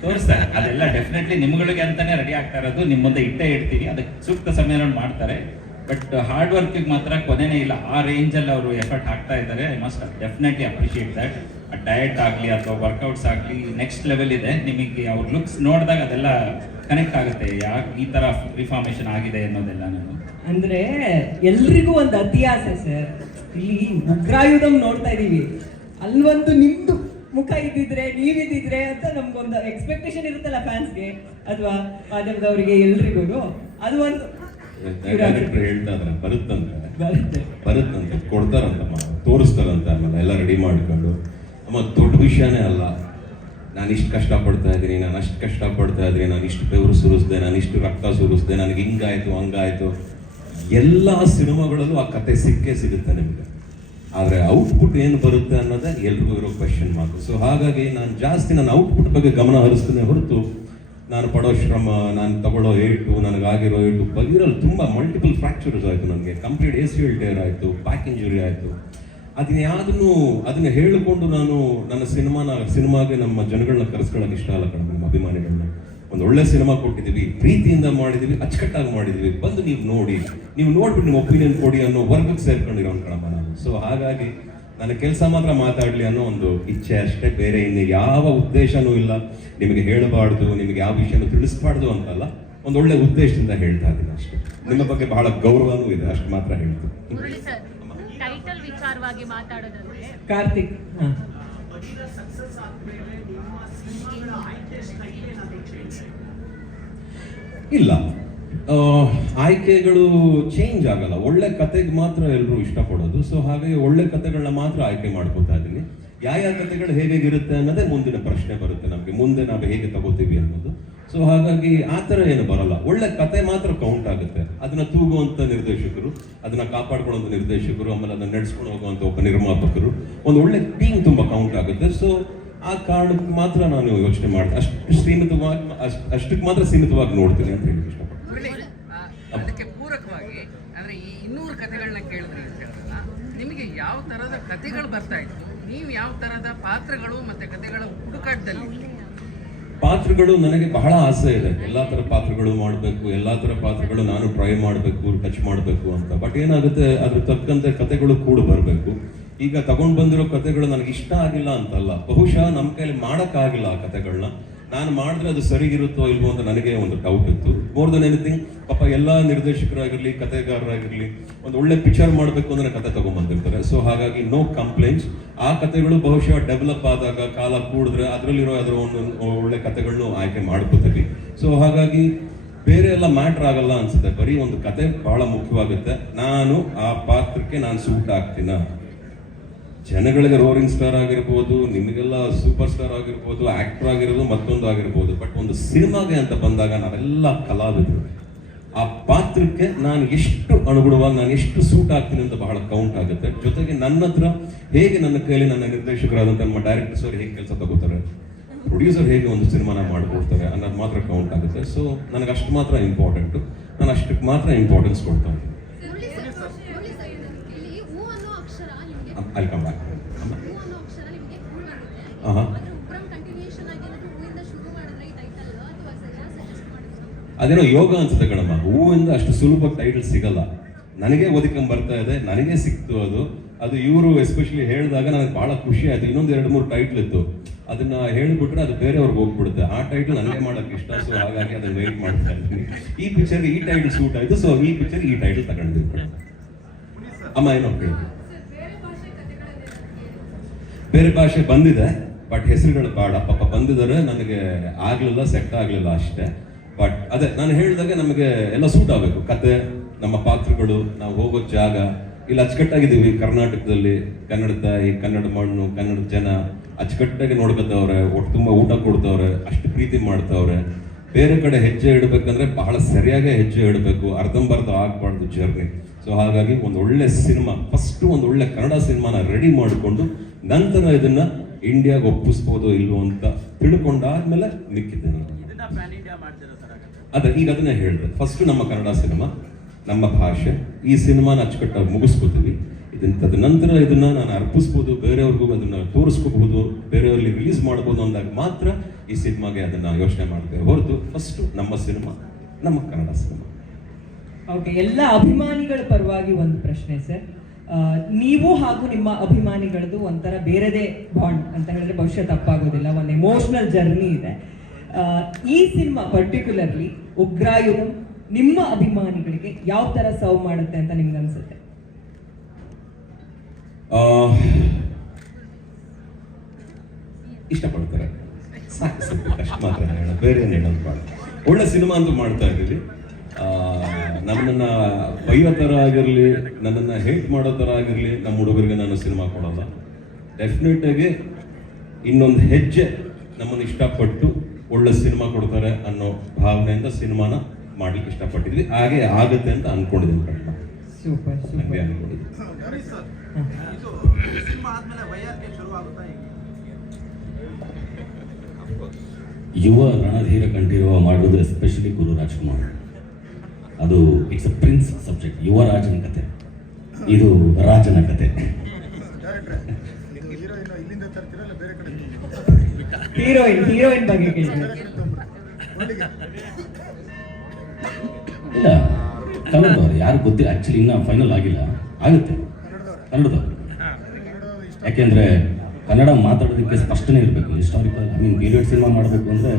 ತೋರಿಸ್ತಾರೆ. ಅದೆಲ್ಲ ಡೆಫಿನೆಟ್ಲಿ ನಿಮ್ಗಳಿಗೆ ಅಂತಾನೆ ರೆಡಿ ಆಗ್ತಾ ಇರೋದು. ನಿಮ್ಮ ಮುಂದೆ ಇಟ್ಟೇ ಇಡ್ತೀವಿ, ಅದಕ್ಕೆ ಸೂಕ್ತ ಸಮಯ ಮಾಡ್ತಾರೆ. ಬಟ್ ಹಾರ್ಡ್ ವರ್ಕಿಗೆ ಮಾತ್ರ ಕೊನೆನೇ ಇಲ್ಲ. ಆ ರೇಂಜಲ್ಲಿ ಅವರು ಎಫರ್ಟ್ ಹಾಕ್ತಾ ಇದ್ದಾರೆ. I must definitely appreciate that. Diet ಆಗಲಿ ಅಥವಾ ವರ್ಕೌಟ್ಸ್ ಆಗಲಿ ನೆಕ್ಸ್ಟ್ ಲೆವೆಲ್ ಇದೆ. ನಿಮಗೆ ಅವ್ರ ಲುಕ್ಸ್ ನೋಡಿದಾಗ ಅದೆಲ್ಲ ಕನೆಕ್ಟ್ ಆಗುತ್ತೆ, ಯಾಕೆ ಈ ಥರ ರಿಫಾರ್ಮೇಷನ್ ಆಗಿದೆ ಅನ್ನೋದೆಲ್ಲ. ನಾನು ಅಂದ್ರೆ ಎಲ್ರಿಗೂ ಒಂದು ಅತಿಯಾಸ ಸರ್. ಇಲ್ಲಿ ಉಗ್ರಾಯುಧಂ ನೋಡ್ತಾ ಇದೀವಿ, ಅಲ್ವಂತೂ ನಿಮ್ದು ಮುಖ ಇದ್ದಿದ್ರೆ, ನೀವಿದ್ದಿದ್ರೆ ಅಂತ ನಮ್ಗೊಂದು ಎಕ್ಸ್ಪೆಕ್ಟೇಷನ್ ಇರುತ್ತಲ್ಲ ಫ್ಯಾನ್ಸ್ಗೆ ಅಥವಾ ಮಾಧ್ಯಮದವರಿಗೆ, ಎಲ್ರಿಗೂ ಅದು ಒಂದು ಡೈರೆಕ್ಟರ್ ಹೇಳ್ತಾ ಇದ್ರೆ ಬರುತ್ತಂತೆ ಕೊಡ್ತಾರಂತ, ತೋರಿಸ್ತಾರಂತ. ಆಮೇಲೆ ಎಲ್ಲ ರೆಡಿ ಮಾಡ್ಕೊಂಡು ಅಮ್ಮ ದೊಡ್ಡ ವಿಷಯನೇ ಅಲ್ಲ. ನಾನು ಇಷ್ಟು ಕಷ್ಟಪಡ್ತಾ ಇದ್ದೀನಿ, ನಾನು ಅಷ್ಟು ಕಷ್ಟಪಡ್ತಾ ಇದ್ದೀನಿ, ನಾನು ಇಷ್ಟು ಬೆವರು ಸುರಿಸ್ದೆ, ನಾನು ಇಷ್ಟು ರಕ್ತ ಸುರಿಸ್ದೆ, ನನಗೆ ಹಿಂಗಾಯ್ತು ಹಂಗಾಯ್ತು. ಎಲ್ಲ ಸಿನಿಮಾಗಳಲ್ಲೂ ಆ ಕತೆ ಸಿಗುತ್ತೆ ನಿಮಗೆ. ಆದರೆ ಔಟ್ಪುಟ್ ಏನು ಬರುತ್ತೆ ಅನ್ನೋದೇ ಎಲ್ರಿಗೂ ಇರೋ ಕ್ವೆಶ್ಚನ್ ಮಾರ್ಕ್. ಸೊ ಹಾಗಾಗಿ ನಾನು ಜಾಸ್ತಿ ನನ್ನ ಔಟ್ಪುಟ್ ಬಗ್ಗೆ ಗಮನ ಹರಿಸ್ತೀನಿ ಹೊರತು ನಾನು ಪಡೋ ಶ್ರಮ, ನಾನು ತಗೊಳ್ಳೋ ಏಟು, ನನಗಾಗಿರೋ ಏಟು ಬಗಿರಲ್ಲಿ ತುಂಬ ಮಲ್ಟಿಪಲ್ ಫ್ರ್ಯಾಕ್ಚರ್ಸ್ ಆಯಿತು. ನನಗೆ ಕಂಪ್ಲೀಟ್ ACL ಟೇರ್ ಆಯಿತು, ಬ್ಯಾಕ್ ಇಂಜುರಿ ಆಯಿತು. ಅದನ್ನ ಹೇಳಿಕೊಂಡು ನಾನು ನನ್ನ ಸಿನಿಮಾಗೆ ನಮ್ಮ ಜನಗಳನ್ನ ಕರೆಸ್ಕೊಳ್ಳೋಕೆ ಇಷ್ಟ ಅಲ್ಲ ಕಣ. ನಮ್ಮ ಅಭಿಮಾನಿಗಳನ್ನ ಒಂದು ಒಳ್ಳೆ ಸಿನಿಮಾ ಕೊಟ್ಟಿದ್ದೀವಿ, ಪ್ರೀತಿಯಿಂದ ಮಾಡಿದ್ದೀವಿ, ಅಚ್ಚುಕಟ್ಟಾಗಿ ಮಾಡಿದ್ದೀವಿ, ಬಂದು ನೀವು ನೋಡ್ಬಿಟ್ಟು ನಿಮ್ಮ ಒಪಿನಿಯನ್ ಕೊಡಿ ಅನ್ನೋ ವರ್ಗಕ್ಕೆ ಸೇರ್ಕೊಂಡಿರೋ ಕಣಮ್ಮ ನಾನು. ಸೊ ಹಾಗಾಗಿ ನನ್ನ ಕೆಲಸ ಮಾತ್ರ ಮಾತಾಡಲಿ ಅನ್ನೋ ಒಂದು ಇಚ್ಛೆ ಅಷ್ಟೇ, ಬೇರೆ ಇನ್ನು ಯಾವ ಉದ್ದೇಶನೂ ಇಲ್ಲ. ನಿಮಗೆ ಹೇಳಬಾರ್ದು, ನಿಮಗೆ ಯಾವ ವಿಷಯನೂ ತಿಳಿಸ್ಬಾರ್ದು ಅಂತಲ್ಲ, ಒಂದು ಒಳ್ಳೆ ಉದ್ದೇಶದಿಂದ ಹೇಳ್ತಾ ಇದ್ದೀನಿ ಅಷ್ಟೇ. ನಿಮ್ಮ ಬಗ್ಗೆ ಬಹಳ ಗೌರವನೂ ಇದೆ, ಅಷ್ಟು ಮಾತ್ರ ಹೇಳ್ತೀನಿ. ಟೈಟಲ್ ವಿಚಾರವಾಗಿ ಮಾತಾಡೋದಂದ್ರೆ ಕಾರ್ತಿಕ್ ಇಲ್ಲ, ಆಯ್ಕೆಗಳು ಚೇಂಜ್ ಆಗಲ್ಲ. ಒಳ್ಳೆ ಕತೆಗೆ ಮಾತ್ರ ಎಲ್ಲರೂ ಇಷ್ಟಪಡೋದು. ಸೊ ಹಾಗಾಗಿ ಒಳ್ಳೆ ಕತೆಗಳನ್ನ ಮಾತ್ರ ಆಯ್ಕೆ ಮಾಡ್ಕೊತಾ ಇದ್ದೀನಿ. ಯಾವ ಕತೆಗಳು ಹೇಗಿರುತ್ತೆ ಅನ್ನೋದೇ ಮುಂದಿನ ಪ್ರಶ್ನೆ ಬರುತ್ತೆ ನಮಗೆ, ಮುಂದೆ ನಾವು ಹೇಗೆ ತಗೋತೀವಿ ಅನ್ನೋದು. ಸೊ ಹಾಗಾಗಿ ಆ ಥರ ಏನು ಬರಲ್ಲ. ಒಳ್ಳೆ ಕತೆ ಮಾತ್ರ ಕೌಂಟ್ ಆಗುತ್ತೆ. ಅದನ್ನ ತೂಗುವಂಥ ನಿರ್ದೇಶಕರು, ಅದನ್ನ ಕಾಪಾಡ್ಕೊಳ್ಳುವಂಥ ನಿರ್ದೇಶಕರು, ಆಮೇಲೆ ಅದನ್ನ ನಡೆಸ್ಕೊಂಡು ಹೋಗುವಂಥ ಒಬ್ಬ ನಿರ್ಮಾಪಕರು, ಒಂದು ಒಳ್ಳೆ ಟೀಮ್ ತುಂಬ ಕೌಂಟ್ ಆಗುತ್ತೆ. ಸೊ ಆ ಕಾರಣಕ್ಕೆ ಮಾತ್ರ ನಾನು ಯೋಚನೆ ಮಾಡ್ತೀನಿ, ಅಷ್ಟಕ್ಕೆ ಮಾತ್ರ ಸೀಮಿತವಾಗಿ ನೋಡ್ತೀನಿ ಅಂತ ಹೇಳಿ ಇಷ್ಟಪಡ್ತೀನಿ. ಅದಕ್ಕೆ ಪೂರಕವಾಗಿ ಅಂದ್ರೆ ಈ 200 ಕಥೆಗಳನ್ನ ಕೇಳಿದ್ರಿ ಅಂತ ಹೇಳಿದ್ರಲ್ಲ, ನಿಮಗೆ ಯಾವ ತರದ ಕಥೆಗಳು ಬರ್ತಾ ಇತ್ತು? ನೀವು ಯಾವ ತರದ ಪಾತ್ರಗಳು ಮತ್ತೆ ಕಥೆಗಳ ಹುಡುಕಾಟದಲ್ಲಿ? ಪಾತ್ರಗಳು ನನಗೆ ಬಹಳ ಆಸೆ ಇದೆ. ಎಲ್ಲ ಥರ ಪಾತ್ರಗಳು ಮಾಡಬೇಕು, ಎಲ್ಲ ಥರ ಪಾತ್ರಗಳು ನಾನು ಟ್ರೈ ಮಾಡಬೇಕು, ಟಚ್ ಮಾಡಬೇಕು ಅಂತ. ಬಟ್ ಏನಾಗುತ್ತೆ, ಅದ್ರ ತಕ್ಕಂತೆ ಕಥೆಗಳು ಕೂಡ ಬರಬೇಕು. ಈಗ ತಗೊಂಡು ಬಂದಿರೋ ಕಥೆಗಳು ನನಗೆ ಇಷ್ಟ ಆಗಿಲ್ಲ ಅಂತಲ್ಲ, ಬಹುಶಃ ನಮ್ಮ ಕೈಲಿ ಮಾಡೋಕ್ಕಾಗಿಲ್ಲ ಆ ಕಥೆಗಳನ್ನ. ನಾನು ಮಾಡಿದ್ರೆ ಅದು ಸರಿಗಿರುತ್ತೋ ಇಲ್ವೋ ಅಂತ ನನಗೆ ಒಂದು ಡೌಟ್ ಇತ್ತು. ಮೋರ್ ದನ್ ಎನಿಥಿಂಗ್, ಪಾಪ ಎಲ್ಲ ನಿರ್ದೇಶಕರಾಗಿರಲಿ, ಕಥೆಗಾರರಾಗಿರಲಿ, ಒಂದು ಒಳ್ಳೆ ಪಿಕ್ಚರ್ ಮಾಡಬೇಕು ಅಂದರೆ ಕತೆ ತಗೊಂಡ್ಬಂದಿರ್ತಾರೆ. ಸೊ ಹಾಗಾಗಿ ನೋ ಕಂಪ್ಲೇಂಟ್ಸ್. ಆ ಕಥೆಗಳು ಬಹುಶಃ ಡೆವಲಪ್ ಆದಾಗ, ಕಾಲ ಕೂಡಿದ್ರೆ ಅದರಲ್ಲಿರೋ ಅದರ ಒಂದು ಒಳ್ಳೆ ಕಥೆಗಳನ್ನು ಆಯ್ಕೆ ಮಾಡ್ಕೋತೀವಿ. ಸೊ ಹಾಗಾಗಿ ಬೇರೆ ಎಲ್ಲ ಮ್ಯಾಟ್ರ್ ಆಗಲ್ಲ ಅನ್ಸುತ್ತೆ. ಬರೀ ಒಂದು ಕತೆ ಬಹಳ ಮುಖ್ಯವಾಗುತ್ತೆ. ನಾನು ಆ ಪಾತ್ರಕ್ಕೆ ನಾನು ಸೂಟ್ ಆಗ್ತೀನ. ಜನಗಳಿಗೆ ರೋರಿಂಗ್ ಸ್ಟಾರ್ ಆಗಿರ್ಬೋದು, ನಿಮಗೆಲ್ಲ ಸೂಪರ್ ಸ್ಟಾರ್ ಆಗಿರ್ಬೋದು, ಆಕ್ಟರ್ ಆಗಿರ್ಬೋದು, ಮತ್ತೊಂದು ಆಗಿರ್ಬೋದು. ಬಟ್ ಒಂದು ಸಿನಿಮಾಗೆ ಅಂತ ಬಂದಾಗ ನಾವೆಲ್ಲ ಕಲಾವಿದರು. ಆ ಪಾತ್ರಕ್ಕೆ ನಾನು ಎಷ್ಟು ಅನುಗುಣವಾಗಿ, ನಾನು ಎಷ್ಟು ಸೂಟ್ ಆಗ್ತೀನಿ ಅಂತ ಬಹಳ ಕೌಂಟ್ ಆಗುತ್ತೆ. ಜೊತೆಗೆ ನನ್ನ ಹತ್ರ ಹೇಗೆ ನನ್ನ ಕೈಲಿ ನನ್ನ ನಿರ್ದೇಶಕರಾದಂಥ ನಮ್ಮ ಡೈರೆಕ್ಟರ್ಸ್ ಅವ್ರು ಹೇಗೆ ಕೆಲಸ ತಗೋತಾರೆ, ಪ್ರೊಡ್ಯೂಸರ್ ಹೇಗೆ ಒಂದು ಸಿನಿಮಾನ ಮಾಡಿಕೊಡ್ತಾರೆ ಅನ್ನೋದು ಮಾತ್ರ ಕೌಂಟ್ ಆಗುತ್ತೆ. ಸೊ ನನಗೆ ಅಷ್ಟು ಮಾತ್ರ ಇಂಪಾರ್ಟೆಂಟು, ನಾನು ಅಷ್ಟಕ್ಕೆ ಮಾತ್ರ ಇಂಪಾರ್ಟೆನ್ಸ್ ಕೊಡ್ತಾ ಇದ್ದೀನಿ. I'll come back. ಅದೇನೋ ಯೋಗ ಅನ್ಸುತ್ತೆ ಕಣಮ್ಮ, ಹೂವಿಂದ ಅಷ್ಟು ಸುಲಭವಾಗಿ ಟೈಟಲ್ ಸಿಗಲ್ಲ. ನನಗೆ ಓದಿಕೊಂಡ್ ಬರ್ತಾ ಇದೆ, ನನಗೆ ಸಿಕ್ತು ಅದು ಇವರು ಎಸ್ಪೆಷಲಿ ಹೇಳಿದಾಗ ನನಗೆ ಬಹಳ ಖುಷಿ ಆಯ್ತು. ಇನ್ನೊಂದು 2-3 ಟೈಟ್ಲ್ ಇತ್ತು, ಅದನ್ನ ಹೇಳಿಬಿಟ್ರೆ ಅದು ಬೇರೆಯವ್ರಿಗೆ ಹೋಗ್ಬಿಡುತ್ತೆ. ಆ ಟೈಟ್ಲ್ ನನಗೆ ಮಾಡೋಕೆ ಇಷ್ಟ, ಸೊ ಹಾಗಾಗಿ ಅದನ್ನ ವೆಯ್ಟ್ ಮಾಡ್ತಾ ಇದ್ದೀನಿ. ಈ ಪಿಕ್ಚರ್ಗೆ ಈ ಟೈಟ್ಲ್ ಸೂಟ್ ಆಯ್ತು, ಸೊ ಈ ಪಿಕ್ಚರ್ ಈ ಟೈಟ್ಲ್ ತಗೊಂಡಿದ್ದೀನಿ. ಅಮ್ಮ ಏನೋ ಹೇಳಿ, ಬೇರೆ ಭಾಷೆ ಬಂದಿದೆ ಬಟ್ ಹೆಸರುಗಳು ಬೇಡ, ಪಾಪ ಬಂದಿದ್ದಾರೆ, ನನಗೆ ಆಗ್ಲಿಲ್ಲ, ಸೆಟ್ ಆಗ್ಲಿಲ್ಲ ಅಷ್ಟೇ. ಬಟ್ ಅದೇ ನಾನು ಹೇಳಿದಾಗ ನಮಗೆ ಎಲ್ಲ ಸೂಟ್ ಆಗಬೇಕು, ಕತೆ, ನಮ್ಮ ಪಾತ್ರಗಳು, ನಾವು ಹೋಗೋ ಜಾಗ. ಇಲ್ಲಿ ಅಚ್ಚುಕಟ್ಟಾಗಿದ್ದೀವಿ ಕರ್ನಾಟಕದಲ್ಲಿ, ಕನ್ನಡ ತಾಯಿ, ಕನ್ನಡ ಮಣ್ಣು, ಕನ್ನಡ ಜನ ಅಚ್ಚುಕಟ್ಟಾಗಿ ನೋಡ್ಕೊತವ್ರೆ, ಒಟ್ಟು ತುಂಬ ಊಟ ಕೊಡ್ತವ್ರೆ, ಅಷ್ಟು ಪ್ರೀತಿ ಮಾಡ್ತವ್ರೆ. ಬೇರೆ ಕಡೆ ಹೆಜ್ಜೆ ಇಡಬೇಕಂದ್ರೆ ಬಹಳ ಸರಿಯಾಗಿ ಹೆಜ್ಜೆ ಇಡಬೇಕು, ಅರ್ಧಂಬರ್ಧ ಆಗ್ಬಾರ್ದು ಜರ್ನಿ. ಸೊ ಹಾಗಾಗಿ ಒಂದು ಒಳ್ಳೆ ಸಿನಿಮಾ, ಫಸ್ಟ್ ಒಂದು ಒಳ್ಳೆ ಕನ್ನಡ ಸಿನಿಮಾನ ರೆಡಿ ಮಾಡಿಕೊಂಡು ನಂತರ ಇದನ್ನ ಇಂಡಿಯಾಗೆ ಒಪ್ಪಿಸ್ಬೋದು ಇಲ್ವೋ ಅಂತ ತಿಳ್ಕೊಂಡಾದ್ಮೇಲೆ ಮಿಕ್ಕಿದ್ದೇನೆ. ಅದೇ ಈಗ ಅದನ್ನೇ ಹೇಳಿದೆ, ಫಸ್ಟ್ ನಮ್ಮ ಕನ್ನಡ ಸಿನಿಮಾ, ನಮ್ಮ ಭಾಷೆ, ಈ ಸಿನಿಮಾನ ಅಚ್ಚುಕಟ್ಟಾಗಿ ಮುಗಿಸ್ಕೋತೀವಿ. ತದನಂತರ ಇದನ್ನ ನಾನು ಅರ್ಪಿಸ್ಬೋದು, ಬೇರೆಯವ್ರಿಗೂ ಅದನ್ನ ತೋರಿಸ್ಕೋಬಹುದು, ಬೇರೆಯವ್ರಿಗೆ ರಿಲೀಸ್ ಮಾಡ್ಬೋದು ಅಂದಾಗ ಮಾತ್ರ ಈ ಸಿನಿಮಾಗೆ ಅದನ್ನ ಯೋಚನೆ ಮಾಡ್ತೇವೆ ಹೊರತು ಫಸ್ಟ್ ನಮ್ಮ ಸಿನಿಮಾ, ನಮ್ಮ ಕನ್ನಡ ಸಿನಿಮಾ. ಓಕೆ, ಎಲ್ಲ ಅಭಿಮಾನಿಗಳ ಪರವಾಗಿ ಒಂದು ಪ್ರಶ್ನೆ ಸರ್. ನೀವು ಹಾಗೂ ನಿಮ್ಮ ಅಭಿಮಾನಿಗಳದ್ದು ಒಂಥರ ಬೇರೆದೇ ಬಾಂಡ್ ಅಂತ ಹೇಳಿದ್ರೆ ಬಹುಶಃ ತಪ್ಪಾಗೋದಿಲ್ಲ, ಒಂದು ಎಮೋಷನಲ್ ಜರ್ನಿ ಇದೆ. ಈ ಸಿನಿಮಾ ಪರ್ಟಿಕ್ಯುಲರ್ಲಿ ಉಗ್ರಾಯುಧಂ ನಿಮ್ಮ ಅಭಿಮಾನಿಗಳಿಗೆ ಯಾವ ತರ ಸರ್ವ್ ಮಾಡುತ್ತೆ ಅಂತ ನಿಮ್ಗೆ ಅನ್ಸುತ್ತೆ? ಇಷ್ಟಪಡ್ತಾರೆ, ಸಾಕು ಅಷ್ಟು ಮಾತ್ರ ಹೇಳೋಣ, ಬೇರೆ ಏನು ಹೇಳೋದು ಬೇಡ. ಒಳ್ಳೆ ಸಿನಿಮಾ ಅಂತೂ ಮಾಡ್ತಾ ಇದ್ದೀವಿ. ನನ್ನನ್ನ ಬೈಯೋ ಥರ ಆಗಿರಲಿ, ನನ್ನನ್ನು ಹೇಟ್ ಮಾಡೋ ಥರ ಆಗಿರಲಿ, ನಮ್ಮ ಹುಡುಗರಿಗೆ ನಾನು ಸಿನಿಮಾ ಕೊಡೋಲ್ಲ. ಡೆಫಿನೆಟ್ ಆಗಿ ಇನ್ನೊಂದು ಹೆಜ್ಜೆ ನಮ್ಮನ್ನು ಇಷ್ಟಪಟ್ಟು ಒಳ್ಳೆ ಸಿನಿಮಾ ಕೊಡ್ತಾರೆ ಅನ್ನೋ ಭಾವನೆಯಿಂದ ಸಿನಿಮಾನ ಮಾಡ್ಲಿಕ್ಕೆ ಇಷ್ಟಪಟ್ಟಿದ್ವಿ. ಹಾಗೆ ಆಗುತ್ತೆ ಅಂತ ಅನ್ಕೊಂಡಿದ್ದೀನಿ ಕಣ್ಣ. ಸೂಪರ್ ಹಂಗೆ ಅನ್ಕೊಂಡಿದ್ವಿ. ಯುವ ರಣಧೀರ ಕಂಠೀರವ ಮಾಡುವುದು ಎಸ್ಪೆಷಲಿ ಗುರು ರಾಜ್ಕುಮಾರ್. ಅದು ಇಟ್ಸ್ ಅ ಪ್ರಿನ್ಸ್ ಸಬ್ಜೆಕ್ಟ್. ಯುವ ರಾಜನ ಕತೆ, ಇದು ರಾಜನ ಕತೆ. ಹೀರೋಯಿನ್ ಬಗ್ಗೆ ಇಲ್ಲ, ಕನ್ನಡದವ್ರು ಯಾರು ಗೊತ್ತಿಲ್ಲ, ಆಕ್ಚುಲಿ ಇನ್ನೂ ಫೈನಲ್ ಆಗಿಲ್ಲ, ಆಗುತ್ತೆ ಕನ್ನಡದವ್ರು. ಯಾಕೆಂದ್ರೆ ಕನ್ನಡ ಮಾತಾಡೋದಕ್ಕೆ ಸ್ಪಷ್ಟನೆ ಇರಬೇಕು. ಹಿಸ್ಟಾರಿಕಲ್ ಪೀರಿಯಡ್ ಸಿನಿಮಾ ಮಾಡಬೇಕು ಅಂದರೆ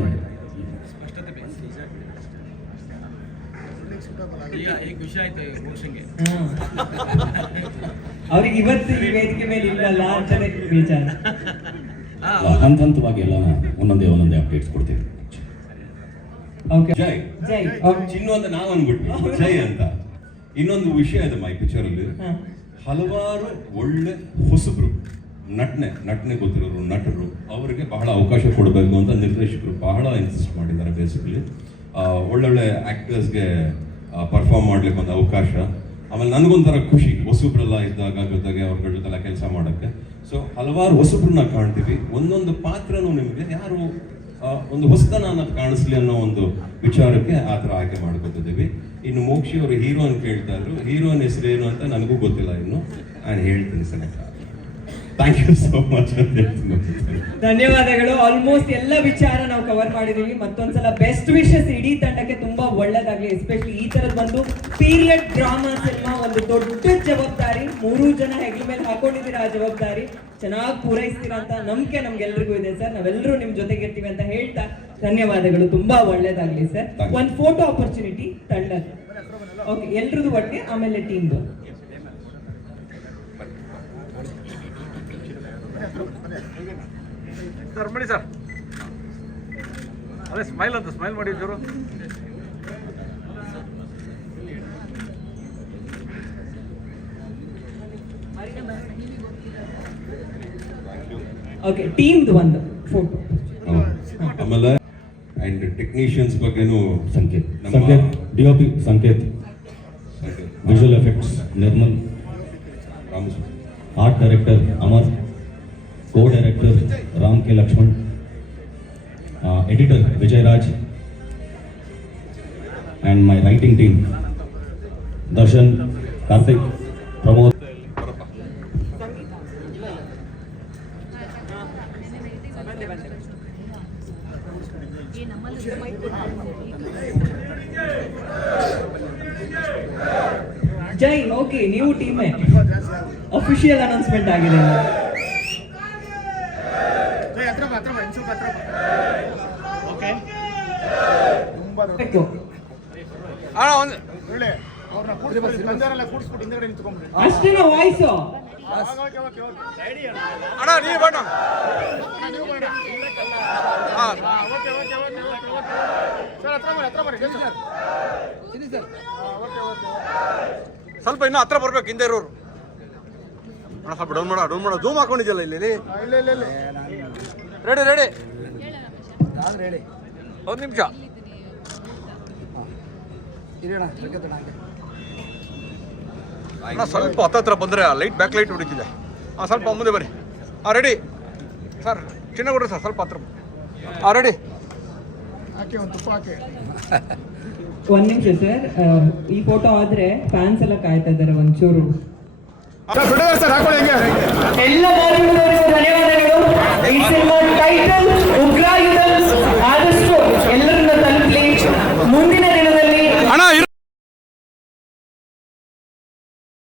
ಅವ್ರಿಗೆ ಇವತ್ತು ಈ ವೇದಿಕೆ ಮೇಲೆ ಇಲ್ಲಲ್ಲ ಅಂತಾನೆ ವಿಚಾರ. ಹಂತವಾಗಿ ಎಲ್ಲ ಒಂದೊಂದೇ ಅಪ್ಡೇಟ್ಸ್ ಕೊಡ್ತೀವಿ. ಜೈ ಜೈ ಚಿನ್ನು ಅಂತ ನಾವು ಅಂದ್ಬಿಟ್ವಿ, ಜೈ ಅಂತ. ಇನ್ನೊಂದು ವಿಷಯ ಇದೆ ಮೈ ಪಿಕ್ಚರ್ ಅಲ್ಲಿ, ಹಲವಾರು ಒಳ್ಳೆ ಹೊಸಬ್ರು ನಟನೆ ಗೊತ್ತಿರೋರು ನಟರು, ಅವರಿಗೆ ಬಹಳ ಅವಕಾಶ ಕೊಡಬೇಕು ಅಂತ ನಿರ್ದೇಶಕರು ಬಹಳ ಇನ್ಸಿಸ್ಟ್ ಮಾಡಿದ್ದಾರೆ. ಬೇಸಿಕಲಿ ಒಳ್ಳೊಳ್ಳೆ ಆಕ್ಟರ್ಸ್ಗೆ ಪರ್ಫಾರ್ಮ್ ಮಾಡ್ಲಿಕ್ಕೆ ಒಂದು ಅವಕಾಶ. ಆಮೇಲೆ ನನಗೊಂಥರ ಖುಷಿ ಹೊಸಬ್ರೆಲ್ಲ ಇದ್ದಾಗ ಜೊತೆಗೆ ಅವ್ರ ಜೊತೆಲ್ಲ ಕೆಲಸ ಮಾಡೋಕ್ಕೆ. ಸೊ ಹಲವಾರು ಹೊಸಬ್ರನ್ನ ಕಾಣ್ತೀವಿ, ಒಂದೊಂದು ಪಾತ್ರನೂ ನಿಮಗೆ ಯಾರು ಒಂದು ಹೊಸತನ ಅನ್ನೋದು ಕಾಣಿಸ್ಲಿ ಅನ್ನೋ ಒಂದು ವಿಚಾರಕ್ಕೆ ಆ ಥರ ಆಯ್ಕೆ ಮಾಡ್ಕೊತಿದ್ದೀವಿ. ಇನ್ನು ಮೋಕ್ಷಿ ಅವರು ಹೀರೋಯಿನ್ ಕೇಳ್ತಾ ಇದ್ರು, ಹೀರೋಯಿನ್ ಹೆಸರೇನು ಅಂತ ನನಗೂ ಗೊತ್ತಿಲ್ಲ, ಇನ್ನು ನಾನು ಹೇಳ್ತೀನಿ sir. Thank you so much. ಧನ್ಯವಾದಗಳು. ಆಲ್ಮೋಸ್ಟ್ ಎಲ್ಲ ವಿಚಾರ ನಾವು ಕವರ್ ಮಾಡಿದೀವಿ. ಮತ್ತೊಂದ್ಸಲ ಬೆಸ್ಟ್ ವಿಶಸ್ ಇಡೀ ತಂಡಕ್ಕೆ, ತುಂಬಾ ಒಳ್ಳೇದಾಗ್ಲಿ. ಎಸ್ಪೆಷಲಿ ಈ ತರದ್ ಒಂದು ಪೀರಿಯಡ್ ಡ್ರಾಮಾ ಸಿನಿಮಾ, ಒಂದು ದೊಡ್ಡ ಜವಾಬ್ದಾರಿ, 3 ಜನ ಹೆಗ್ಲ ಮೇಲೆ ಹಾಕೊಂಡಿದ್ದೀರಾ. ಆ ಜವಾಬ್ದಾರಿ ಚೆನ್ನಾಗಿ ಪೂರೈಸ್ತೀರಾ ಅಂತ ನಂಬಿಕೆ ನಮ್ಗೆಲ್ರಿಗೂ ಇದೆ ಸರ್. ನಾವೆಲ್ಲರೂ ನಿಮ್ ಜೊತೆಗೆ ಇರ್ತೀವಿ ಅಂತ ಹೇಳ್ತಾ ಧನ್ಯವಾದಗಳು. ತುಂಬಾ ಒಳ್ಳೇದಾಗ್ಲಿ ಸರ್. ಒಂದು ಫೋಟೋ ಆಪರ್ಚುನಿಟಿ ತಂಡ. ಓಕೆ, ಎಲ್ರದ್ದು ಒಟ್ಟಿಗೆ, ಆಮೇಲೆ ಟೀಮ್ದು. ಸರ್ ಮಾಡಿ ಸರ್, ಅದೇ ಸ್ಮೈಲ್ ಅಂತ ಸ್ಮೈಲ್ ಮಾಡಿ ಜೋರು. ಓಕೆ, ಟೀಮ್ದು ಒಂದು ಫೋಟೋ. ಆಮೇಲೆ ಅಂಡ್ ಟೆಕ್ನಿಷಿಯನ್ಸ್ ಬಗ್ಗೆನೂ Sanket DOP Sanket, visual effects Nirmal, art director Amar, co-director Ram K. Lakshman, editor Vijay Raj, and my writing team Darshan, Karthik, Pramod. ನಮ್ಮಲ್ಲಿ ಓಕೆ ನೀವು ಟೀಮೇ. ಅಫಿಷಿಯಲ್ ಅನೌನ್ಸ್ಮೆಂಟ್ ಆಗಿದೆ. ಅಷ್ಟೇನಾ ವಾಯ್ಸು? ಅಣ್ಣ ನೀ ಬಣ್ಣ ಸ್ವಲ್ಪ ಇನ್ನೂ ಹತ್ರ ಬರ್ಬೇಕು ಹಿಂದೆ ಇರೋರು. ಅಣ್ಣ ಸ್ವಲ್ಪ ಡೌನ್ ಮಾಡ ಝೂಮ್ ಹಾಕೊಂಡಿದ್ಯಲ್ಲ ಇಲ್ಲಿ. ರೆಡಿ ರೆಡಿ ಒಂದು ನಿಮಿಷ. ಅಣ್ಣ ಸ್ವಲ್ಪ ಹತ್ತತ್ರ ಬಂದರೆ ಲೈಟ್ ಬ್ಯಾಕ್ ಲೈಟ್ ಹೊಡಿತಿದೆ. ಹಾಂ ಸ್ವಲ್ಪ ಮುಂದೆ ಬನ್ನಿ. ಹಾಂ ರೆಡಿ ಸರ್, ಚಿನ್ನಗೌಡ್ರಿ ಸರ್ ಸ್ವಲ್ಪ ಹತ್ರ. ಹಾಂ ರೆಡಿ. ಒಂದ್ ನಿಮಿಷ ಸರ್, ಈ ಫೋಟೋ ಆದ್ರೆ ಫ್ಯಾನ್ಸ್ ಎಲ್ಲ ಕಾಯ್ತಾ ಇದ್ದಾರೆ ಒಂಚೂರು. ಎಲ್ಲ ಧನ್ಯವಾದಗಳು. ಈ ಸಿನಿಮಾ ಟೈಟಲ್